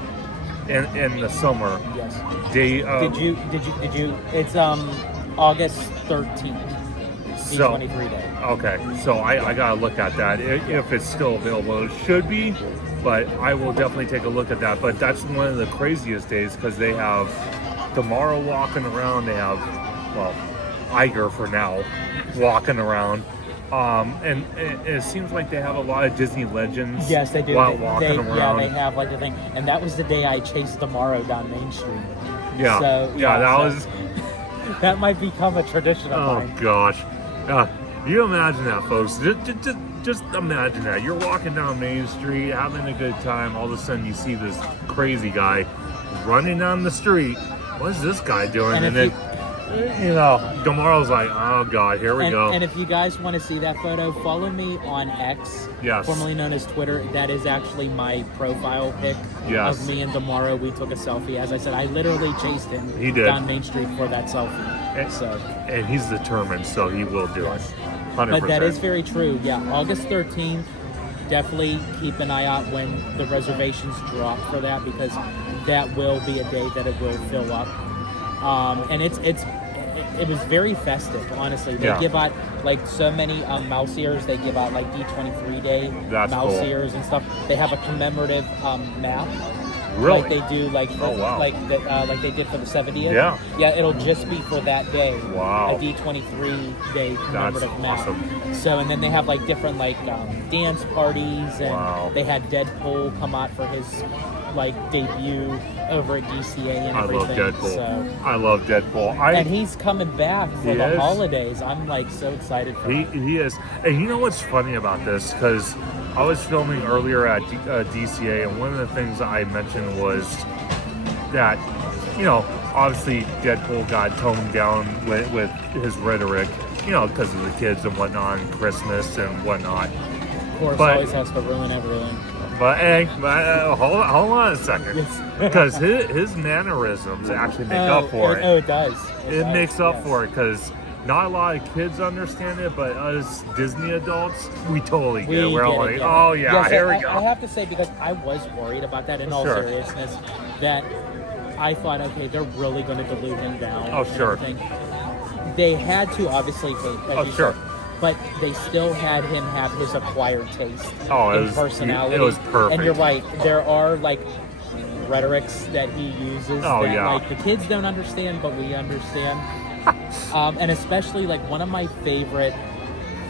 in the summer. Yes. Day of, Did you? It's August 13th. D23 day. Okay, so I gotta look at that if it's still available. It should be, but I will definitely take a look at that. But that's one of the craziest days because they have Tomorrow walking around. They have, well, Iger for now walking around. And it seems like they have a lot of Disney legends. Yes, they do. Walking around. Yeah, they have like the thing. And that was the day I chased Tomorrow down Main Street. Yeah. So, that was. That might become a tradition of mine. Oh gosh. You imagine that, folks. Just imagine that. You're walking down Main Street, having a good time. All of a sudden, you see this crazy guy running down the street. What is this guy doing? And then, tomorrow's like, oh God, here we go. And if you guys want to see that photo, follow me on X, formerly known as Twitter. That is actually my profile pic of me and Tomorrow. We took a selfie. As I said, I literally chased him down Main Street for that selfie. And he's determined, so he will do it. 100%. But that is very true. Yeah, August 13th. Definitely keep an eye out when the reservations drop for that, because that will be a day that it will fill up. And it was very festive, honestly. They give out like so many mouse ears. They give out like D23 day mouse ears and stuff. They have a commemorative map. Really? Like they do, like like they did for the 70th. Yeah, it'll just be for that day. Wow. A D23 day commemorative map. Awesome. So, and then they have like different like dance parties, and they had Deadpool come out for his like debut over at DCA and everything. I love Deadpool. So, I love Deadpool. and he's coming back for the holidays. I'm like so excited for him. He is. And you know what's funny about this? Because I was filming earlier at DCA, and one of the things I mentioned was that, obviously Deadpool got toned down with his rhetoric, because of the kids and whatnot, and Christmas and whatnot. Of course, always has to ruin everything. But hold on a second, because his mannerisms actually make up for it. Oh, it does. It makes up for it, because not a lot of kids understand it, but us Disney adults, we totally get it. We're all like, oh yeah, here we go. I have to say, because I was worried about that in all seriousness, that I thought, okay, they're really going to dilute him down. Oh, sure. They had to, obviously, sure. But they still had him have his acquired taste and personality. It was perfect. And you're right, there are like rhetorics that he uses that like the kids don't understand, but we understand. And especially like one of my favorite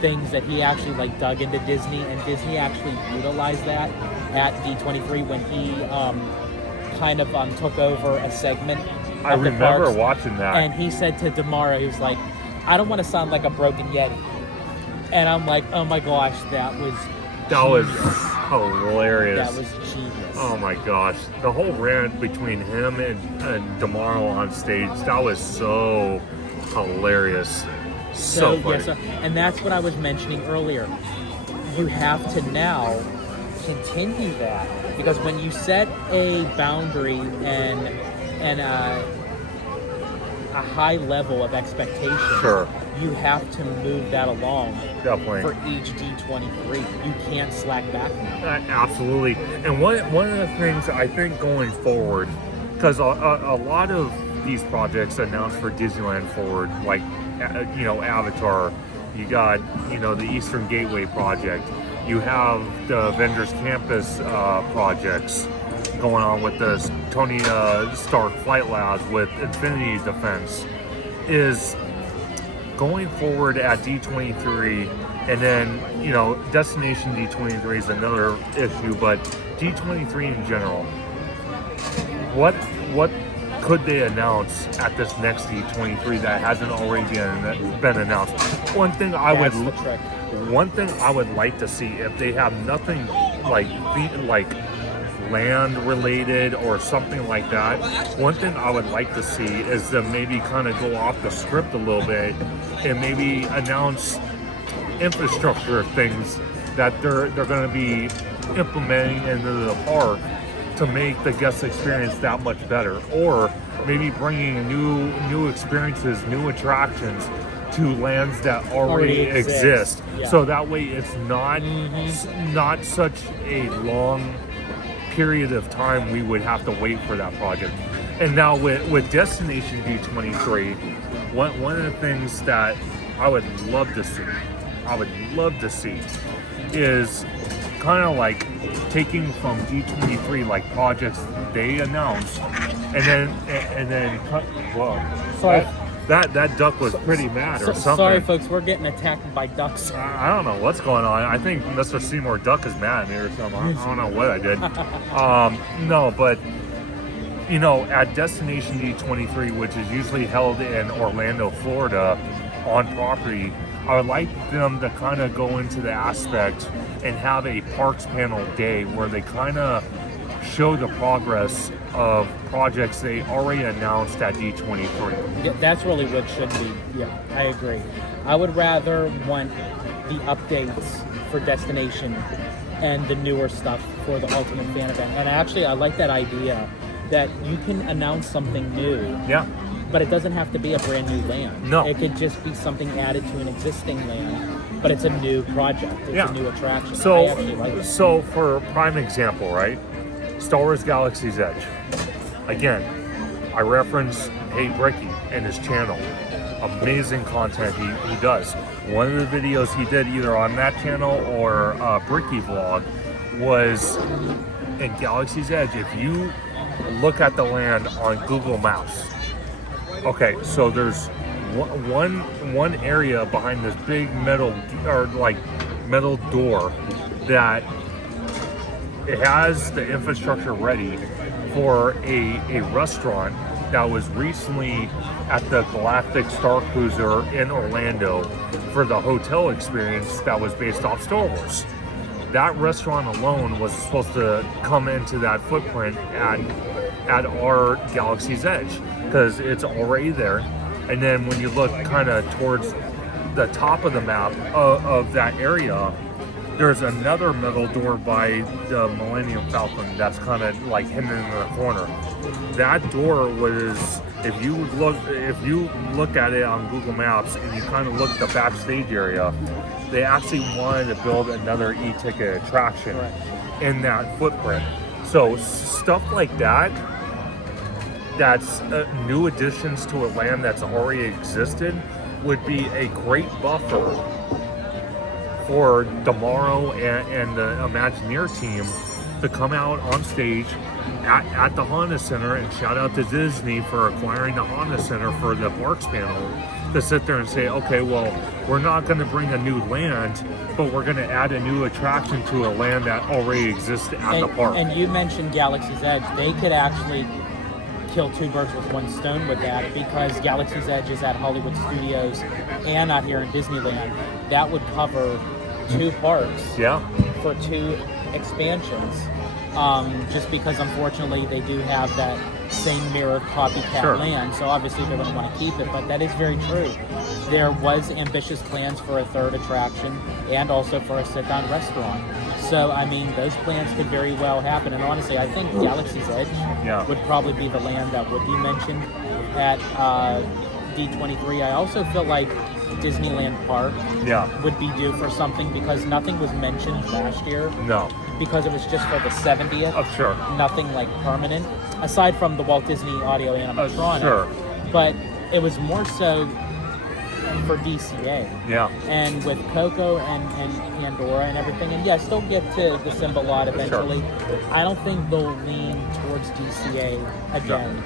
things that he actually like dug into Disney, and Disney actually utilized that at D23 when he kind of took over a segment. I remember watching that. And he said to Damara, he was like, I don't want to sound like a broken Yeti. And I'm like, oh my gosh, that was hilarious. That was genius. Oh my gosh. The whole rant between him and Tomorrow on stage, that was so hilarious. So funny. And that's what I was mentioning earlier. You have to now continue that, because when you set a boundary and a high level of expectation, you have to move that along. Definitely. For each D23, you can't slack back now. Absolutely. And one of the things I think going forward, because a lot of these projects announced for Disneyland Forward, like Avatar, You got, the Eastern Gateway project. You have the Avengers Campus projects going on with the Tony Stark Flight Labs with Infinity Defense. Is going forward at D23, and then, Destination D23 is another issue, but D23 in general, what could they announce at this next D23 that hasn't already been announced? One thing I would like to see, if they have nothing like land related or something like that, one thing I would like to see is them maybe kind of go off the script a little bit and maybe announce infrastructure things that they're going to be implementing into the park to make the guest experience that much better, or maybe bringing new experiences, new attractions to lands that already exist. Yeah. So that way it's not such a long period of time we would have to wait for that project. And now with Destination D23, one of the things that I would love to see is kind of like taking from D23 like projects they announced, and then cut. Well, sorry. That duck was pretty mad or something. Sorry, folks, we're getting attacked by ducks. I don't know what's going on. I think Mr. Seymour Duck is mad at me or something. I don't know what I did. No, but at Destination D23, which is usually held in Orlando, Florida, on property, I would like them to kind of go into the aspect and have a parks panel day where they kind of show the progress of projects they already announced at D23. Yeah, that's really what should be. Yeah, I agree. I would rather want the updates for Destination and the newer stuff for the Ultimate Fan event. And actually, I like that idea that you can announce something new. Yeah. But it doesn't have to be a brand new land. No. It could just be something added to an existing land, but it's a new project. It's a new attraction. So, I actually like it. So for prime example, right? Star Wars Galaxy's Edge. Again, I reference Hey Bricky and his channel. Amazing content he does. One of the videos he did either on that channel or Bricky Vlog was in Galaxy's Edge. If you look at the land on Google Maps, okay, so there's one area behind this big metal door that it has the infrastructure ready for a restaurant that was recently at the Galactic Star Cruiser in Orlando for the hotel experience that was based off Star Wars. That restaurant alone was supposed to come into that footprint at our Galaxy's Edge because it's already there. And then when you look kind of towards the top of the map of that area, there's another metal door by the Millennium Falcon that's kind of like hidden in the corner. That door was, if you look at it on Google Maps and you kind of look at the backstage area, they actually wanted to build another e-ticket attraction in that footprint. So stuff like that, that's new additions to a land that's already existed, would be a great buffer for tomorrow and the Imagineer team to come out on stage at the Honda Center and shout out to Disney for acquiring the Honda Center for the Parks panel, to sit there and say, okay, well, we're not going to bring a new land, but we're going to add a new attraction to a land that already exists at the park. And you mentioned Galaxy's Edge. They could actually kill two birds with one stone with that, because Galaxy's Edge is at Hollywood Studios and out here in Disneyland. That would cover two parks for two expansions, just because unfortunately they do have that same mirror copycat land, so obviously they're going to want to keep it. But that is very true. There was ambitious plans for a third attraction and also for a sit-down restaurant. So, I mean, those plans could very well happen. And honestly, I think Galaxy's Edge would probably be the land that would be mentioned at D23. I also feel like Disneyland Park would be due for something, because nothing was mentioned last year. No. Because it was just for the 70th. Oh, sure. Nothing like permanent, aside from the Walt Disney Audio Animatronic. Sure. But it was more so for DCA. Yeah. And with Coco and Pandora and everything, and yes, they'll get to the Simba lot eventually. I don't think they'll lean towards DCA again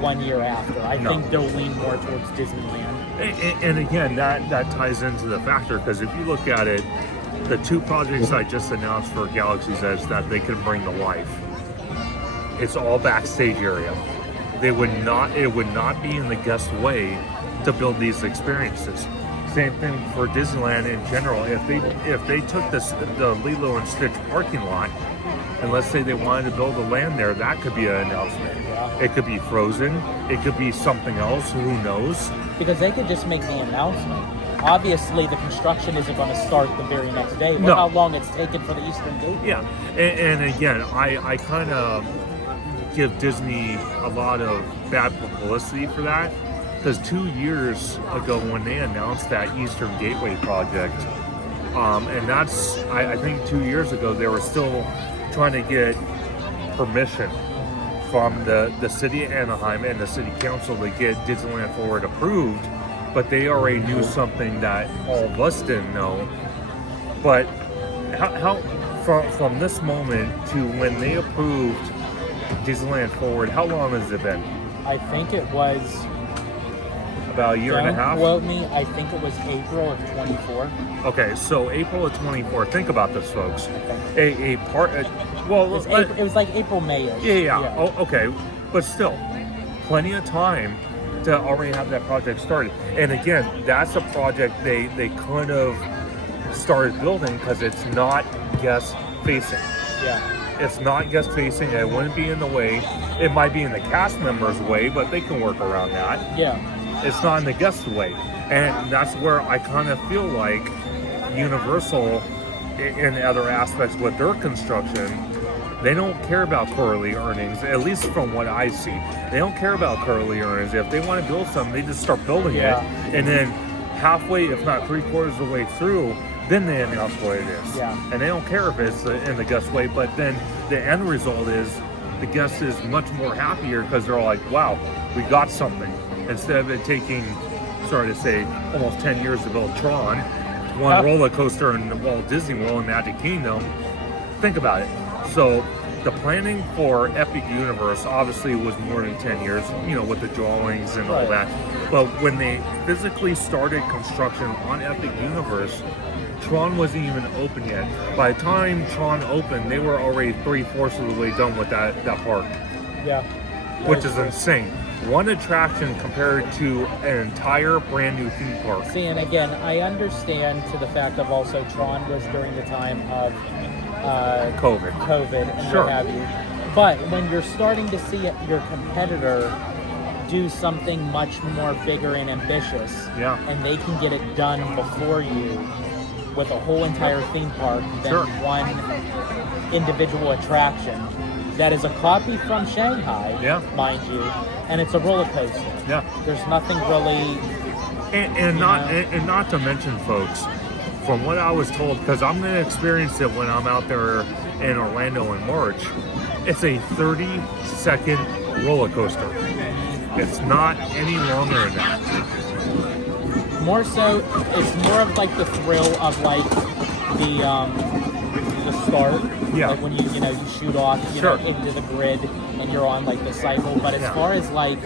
1 year after. I think they'll lean more towards Disneyland. And again, that ties into the factor, because if you look at it, the two projects I just announced for Galaxy's Edge that they can bring to life, it's all backstage area. It would not be in the guest way to build these experiences. Same thing for Disneyland in general. If they took the Lilo and Stitch parking lot, and let's say they wanted to build a land there, that could be an announcement. It could be Frozen. It could be something else. Who knows? Because they could just make the announcement. Obviously, the construction isn't going to start the very next day. Look how long it's taken for the Eastern Gate. Yeah, and again, I kind of give Disney a lot of bad publicity for that, because 2 years ago when they announced that Eastern Gateway project, and that's, I think 2 years ago, they were still trying to get permission from the city of Anaheim and the city council to get Disneyland Forward approved, but they already knew something that all of us didn't know. But how from this moment to when they approved Disneyland Forward, how long has it been? I think it was about a year and a half. Don't quote me. I think it was April of 24. Okay, so April of 24. Think about this, folks. Okay. It was like April, May-ish. Yeah. Oh, okay, but still, plenty of time to already have that project started. And again, that's a project they kind of started building because it's not guest facing. Yeah. It's not guest facing. It wouldn't be in the way. It might be in the cast members' way, but they can work around that. Yeah. It's not in the guest way. And that's where I kind of feel like Universal, in other aspects with their construction, they don't care about quarterly earnings, at least from what I see. They don't care about quarterly earnings. If they want to build something, they just start building it. And then halfway, if not 3/4 of the way through, then they announce what it is. Yeah. And they don't care if it's in the guest way, but then the end result is the guest is much more happier because they're all like, wow, we got something. Instead of it taking, sorry to say, almost 10 years to build Tron, one roller coaster in the Walt Disney World and Magic Kingdom. Think about it. So the planning for Epic Universe obviously was more than 10 years, with the drawings and all that. But when they physically started construction on Epic Universe, Tron wasn't even open yet. By the time Tron opened, they were already 3/4 of the way done with that park. Yeah. Which is insane. One attraction compared to an entire brand new theme park. See, and again, I understand to the fact of also Tron was during the time of COVID and what have you. But when you're starting to see your competitor do something much more bigger and ambitious, and they can get it done before you with a whole entire theme park than one individual attraction that is a copy from Shanghai, mind you, and it's a roller coaster. Yeah. There's nothing really... And not to mention, folks, from what I was told, because I'm going to experience it when I'm out there in Orlando in March, it's a 30-second roller coaster. It's not any longer than that. More so, it's more of like the thrill of like the start. Yeah. Like when you shoot off into the grid and you're on like the cycle. But as far as like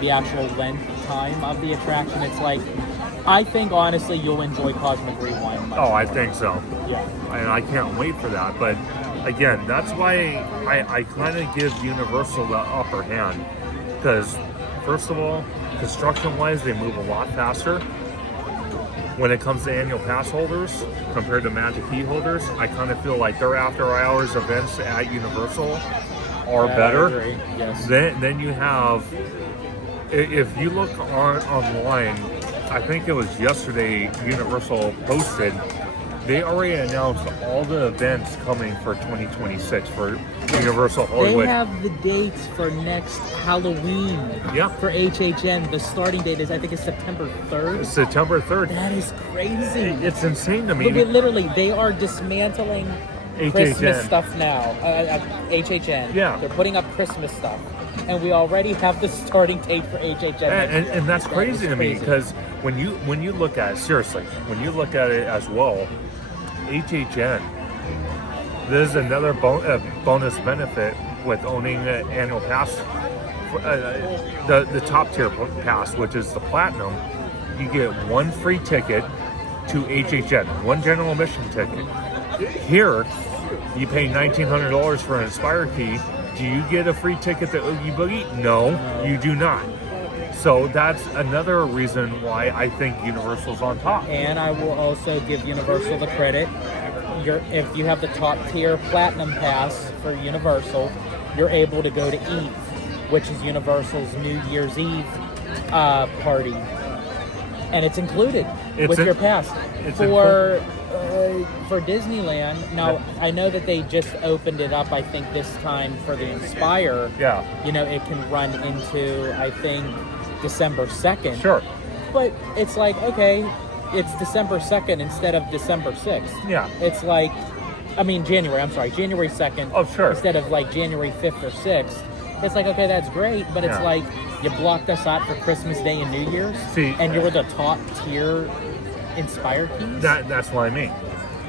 the actual length time of the attraction, it's like, I think honestly you'll enjoy Cosmic Rewind much more. I think so. Yeah. And I can't wait for that. But again, that's why I kind of give Universal the upper hand. Because first of all, construction-wise, they move a lot faster. When it comes to annual pass holders compared to Magic Key holders, I kind of feel like their after-hours events at Universal are better. I agree. Yes. Then you have, if you look online, I think it was yesterday, Universal posted, they already announced all the events coming for 2026 for Universal Hollywood. They have the dates for next Halloween. Yeah. For HHN. The starting date is, I think it's September 3rd. September 3rd. That is crazy. It's insane to me. Literally, they are dismantling HHN. Christmas stuff now. HHN. Yeah. They're putting up Christmas stuff. and we already have the starting date for HHN. And that's crazy to me, because when you look at it, seriously, when you look at it as well, HHN, there's another bonus benefit with owning an annual pass, the top tier pass, which is the platinum. You get one free ticket to HHN, one general admission ticket. Here, you pay $1,900 for an Inspire key. Do you get a free ticket to Oogie Boogie? No, you do not. So that's another reason why I think Universal's on top. And I will also give Universal the credit. If you have the top tier platinum pass for Universal, you're able to go to Eve, which is Universal's New Year's Eve party, and it's included with your pass. For Disneyland. Now, I know that they just opened it up, I think, this time for the Inspire. Yeah. You know, it can run into, I think, December 2nd. Sure. But it's like, okay, it's December 2nd instead of December 6th. Yeah. It's like, January 2nd. Oh, sure. Instead of like January 5th or 6th. It's like, okay, that's great, but it's like, you blocked us out for Christmas Day and New Year's, and you were the top tier Inspire keys? That's what I mean.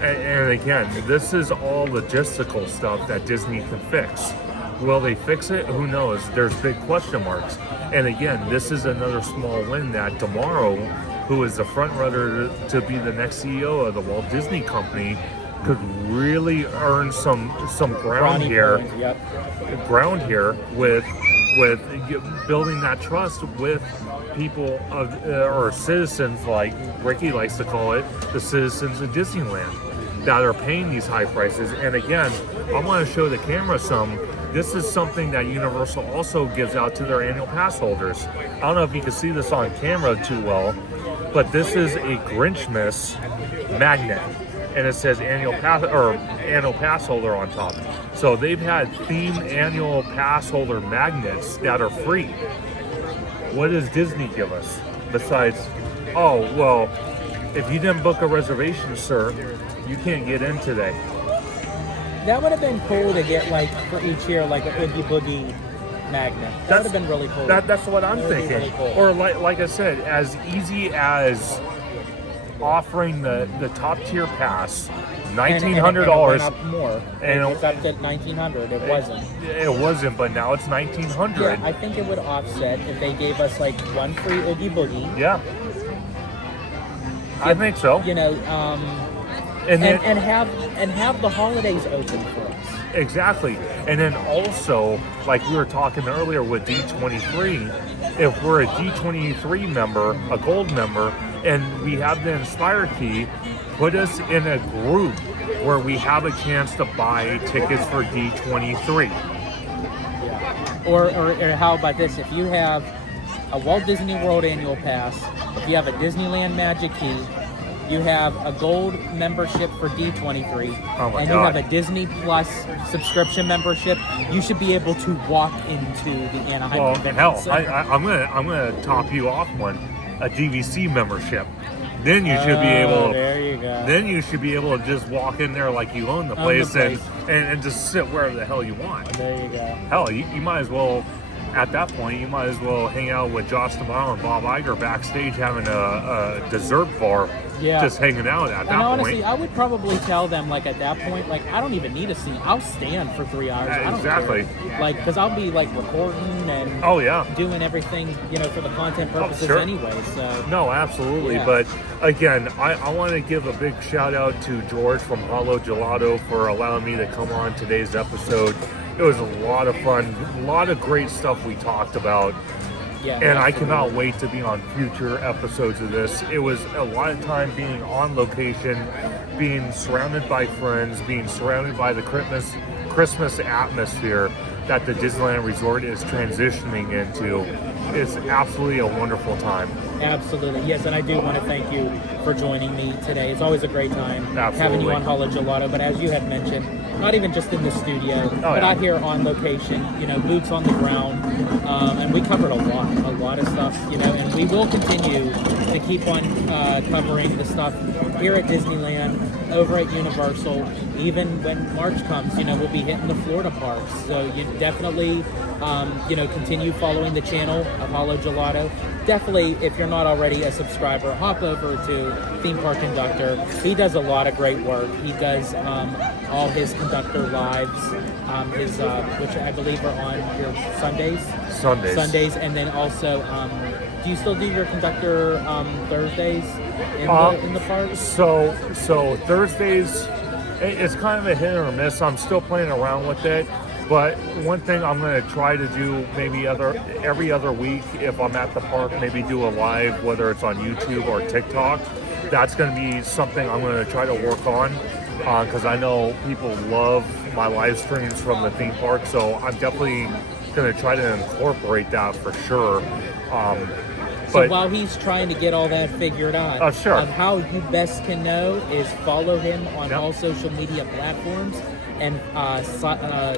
And again, this is all logistical stuff that Disney can fix. Will they fix it? Who knows? There's big question marks. And again, this is another small win that tomorrow, who is the front runner to be the next CEO of the Walt Disney Company, could really earn some ground here. Ground here with building that trust with people or citizens, like Ricky likes to call it, the citizens of Disneyland, that are paying these high prices. And again, I want to show the camera this is something that Universal also gives out to their annual pass holders. I don't know if you can see this on camera too well, but this is a Grinchmas magnet, and it says annual pass holder on top. So they've had themed annual pass holder magnets that are free. What does Disney give us besides, oh, well, if you didn't book a reservation, sir, you can't get in today? That would have been cool to get, like, for each year, like a Oogie Boogie magnet. That would have been really cool. That's what I'm thinking. Really cool. Or like I said, as easy as offering the top tier pass, $1,900. And up more. And it was up to $1,900. It wasn't. It wasn't, but now it's $1,900. Yeah, I think it would offset if they gave us like one free Oogie Boogie. Yeah. I think so. You know, and have the holidays open for us. Exactly. And then also, like we were talking earlier with D23, if we're a D23 member, a gold member, and we have the Inspire key, put us in a group where we have a chance to buy tickets for D23. Yeah. Or how about this? If you have a Walt Disney World annual pass, if you have a Disneyland Magic Key, you have a gold membership for D23, and you have a Disney Plus subscription membership, you should be able to walk into the Anaheim Convention Center. I'm gonna top you off one, a DVC membership. Then you should be able. There you go. Then you should be able to just walk in there like you own the place, and just sit wherever the hell you want. There you go. Hell, you might as well. At that point, you might as well hang out with Josh Duhamel and Bob Iger backstage having a dessert bar, just hanging out at that point. Honestly, I would probably tell them, like, at that point, like, I don't even need a seat. I'll stand for 3 hours. I don't care. Like, because I'll be, like, recording and doing everything, you know, for the content purposes anyway. So no, absolutely. Yeah. But again, I want to give a big shout out to George from Hollow Gelato for allowing me to come on today's episode. It was a lot of fun, a lot of great stuff we talked about. Yeah, and absolutely. I cannot wait to be on future episodes of this. It was a lot of time being on location, being surrounded by friends, being surrounded by the Christmas atmosphere that the Disneyland Resort is transitioning into. It's absolutely a wonderful time. Absolutely. Yes, and I do want to thank you for joining me today. It's always a great time having you on Hollow Gelato. But as you had mentioned, not even just in the studio, but out here on location, you know, boots on the ground. and we covered a lot of stuff, and we will continue to keep on covering the stuff here at Disneyland, over at Universal. Even when March comes, we'll be hitting the Florida parks. So you definitely, continue following the channel of Hollow Gelato. Definitely, if you're not already a subscriber, hop over to Theme Park Conductor. He does a lot of great work. He does all his conductor lives, which I believe are on your Sundays. Sundays, and then also, do you still do your conductor Thursdays in the park? So Thursdays, it's kind of a hit or miss. I'm still playing around with it. But one thing I'm going to try to do maybe every other week, if I'm at the park, maybe do a live, whether it's on YouTube or TikTok. That's going to be something I'm going to try to work on, because I know people love my live streams from the theme park. So I'm definitely going to try to incorporate that for sure. So while he's trying to get all that figured out, sure. How you best can know is follow him on all social media platforms, and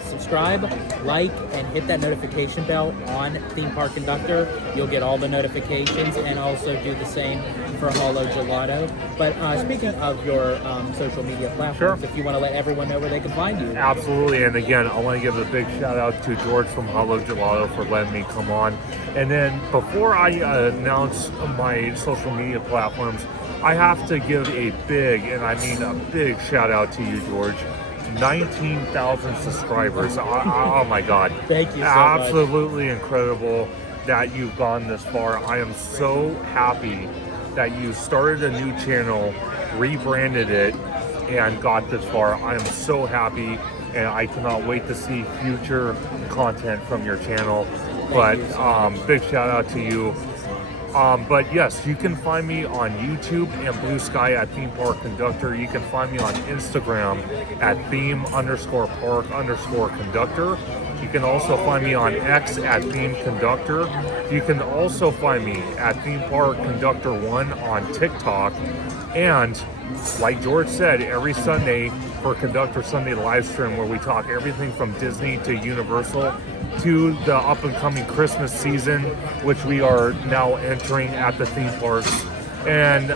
subscribe, like, and hit that notification bell on Theme Park Conductor. You'll get all the notifications, and also do the same for Hollow Gelato. But speaking of your social media platforms, if you want to let everyone know where they can find you. Absolutely, and again, I want to give a big shout out to George from Hollow Gelato for letting me come on. And then before I announce my social media platforms, I have to give a big, and I mean a big shout out to you, George. 19,000 subscribers. Oh my God. Thank you so Absolutely much. Incredible that you've gone this far. I am so happy that you started a new channel, rebranded it, and got this far. I am so happy, and I cannot wait to see future content from your channel. Big shout out to you. But yes, you can find me on YouTube and Blue Sky at Theme Park Conductor. You can find me on Instagram at theme_park_conductor. You can also find me on X at Theme Conductor. You can also find me at Theme Park Conductor 1 on TikTok. And like George said, every Sunday for Conductor Sunday live stream, where we talk everything from Disney to Universal to the up and coming Christmas season, which we are now entering at the theme parks. And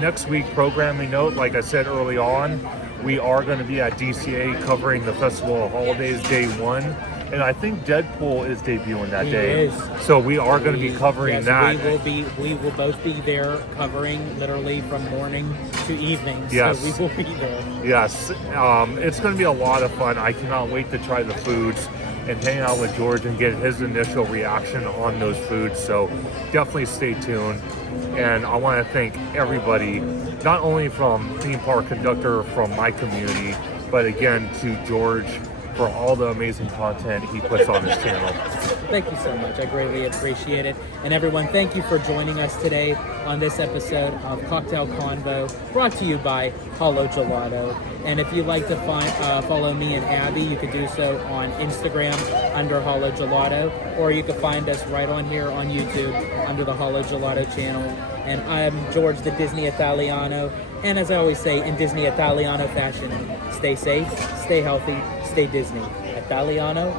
next week, programming note, like I said early on, we are going to be at DCA covering the Festival of Holidays Day 1. And I think Deadpool is debuting that day. So we are going to be covering that. We will both be there covering literally from morning to evening. Yes. So we will be there. Yes. It's going to be a lot of fun. I cannot wait to try the foods and hang out with George and get his initial reaction on those foods. So definitely stay tuned. And I want to thank everybody, not only from Theme Park Conductor from my community, but again to George for all the amazing content he puts on his channel. Thank you so much. I greatly appreciate it. And everyone, thank you for joining us today on this episode of Cocktail Convo, brought to you by Hollow Gelato. And if you'd like to follow me and Abby, you could do so on Instagram under Hollow Gelato, or you could find us right on here on YouTube under the Hollow Gelato channel. And I'm George, the Disney Italiano. And as I always say, in Disney Italiano fashion, stay safe, stay healthy, stay Disney. Italiano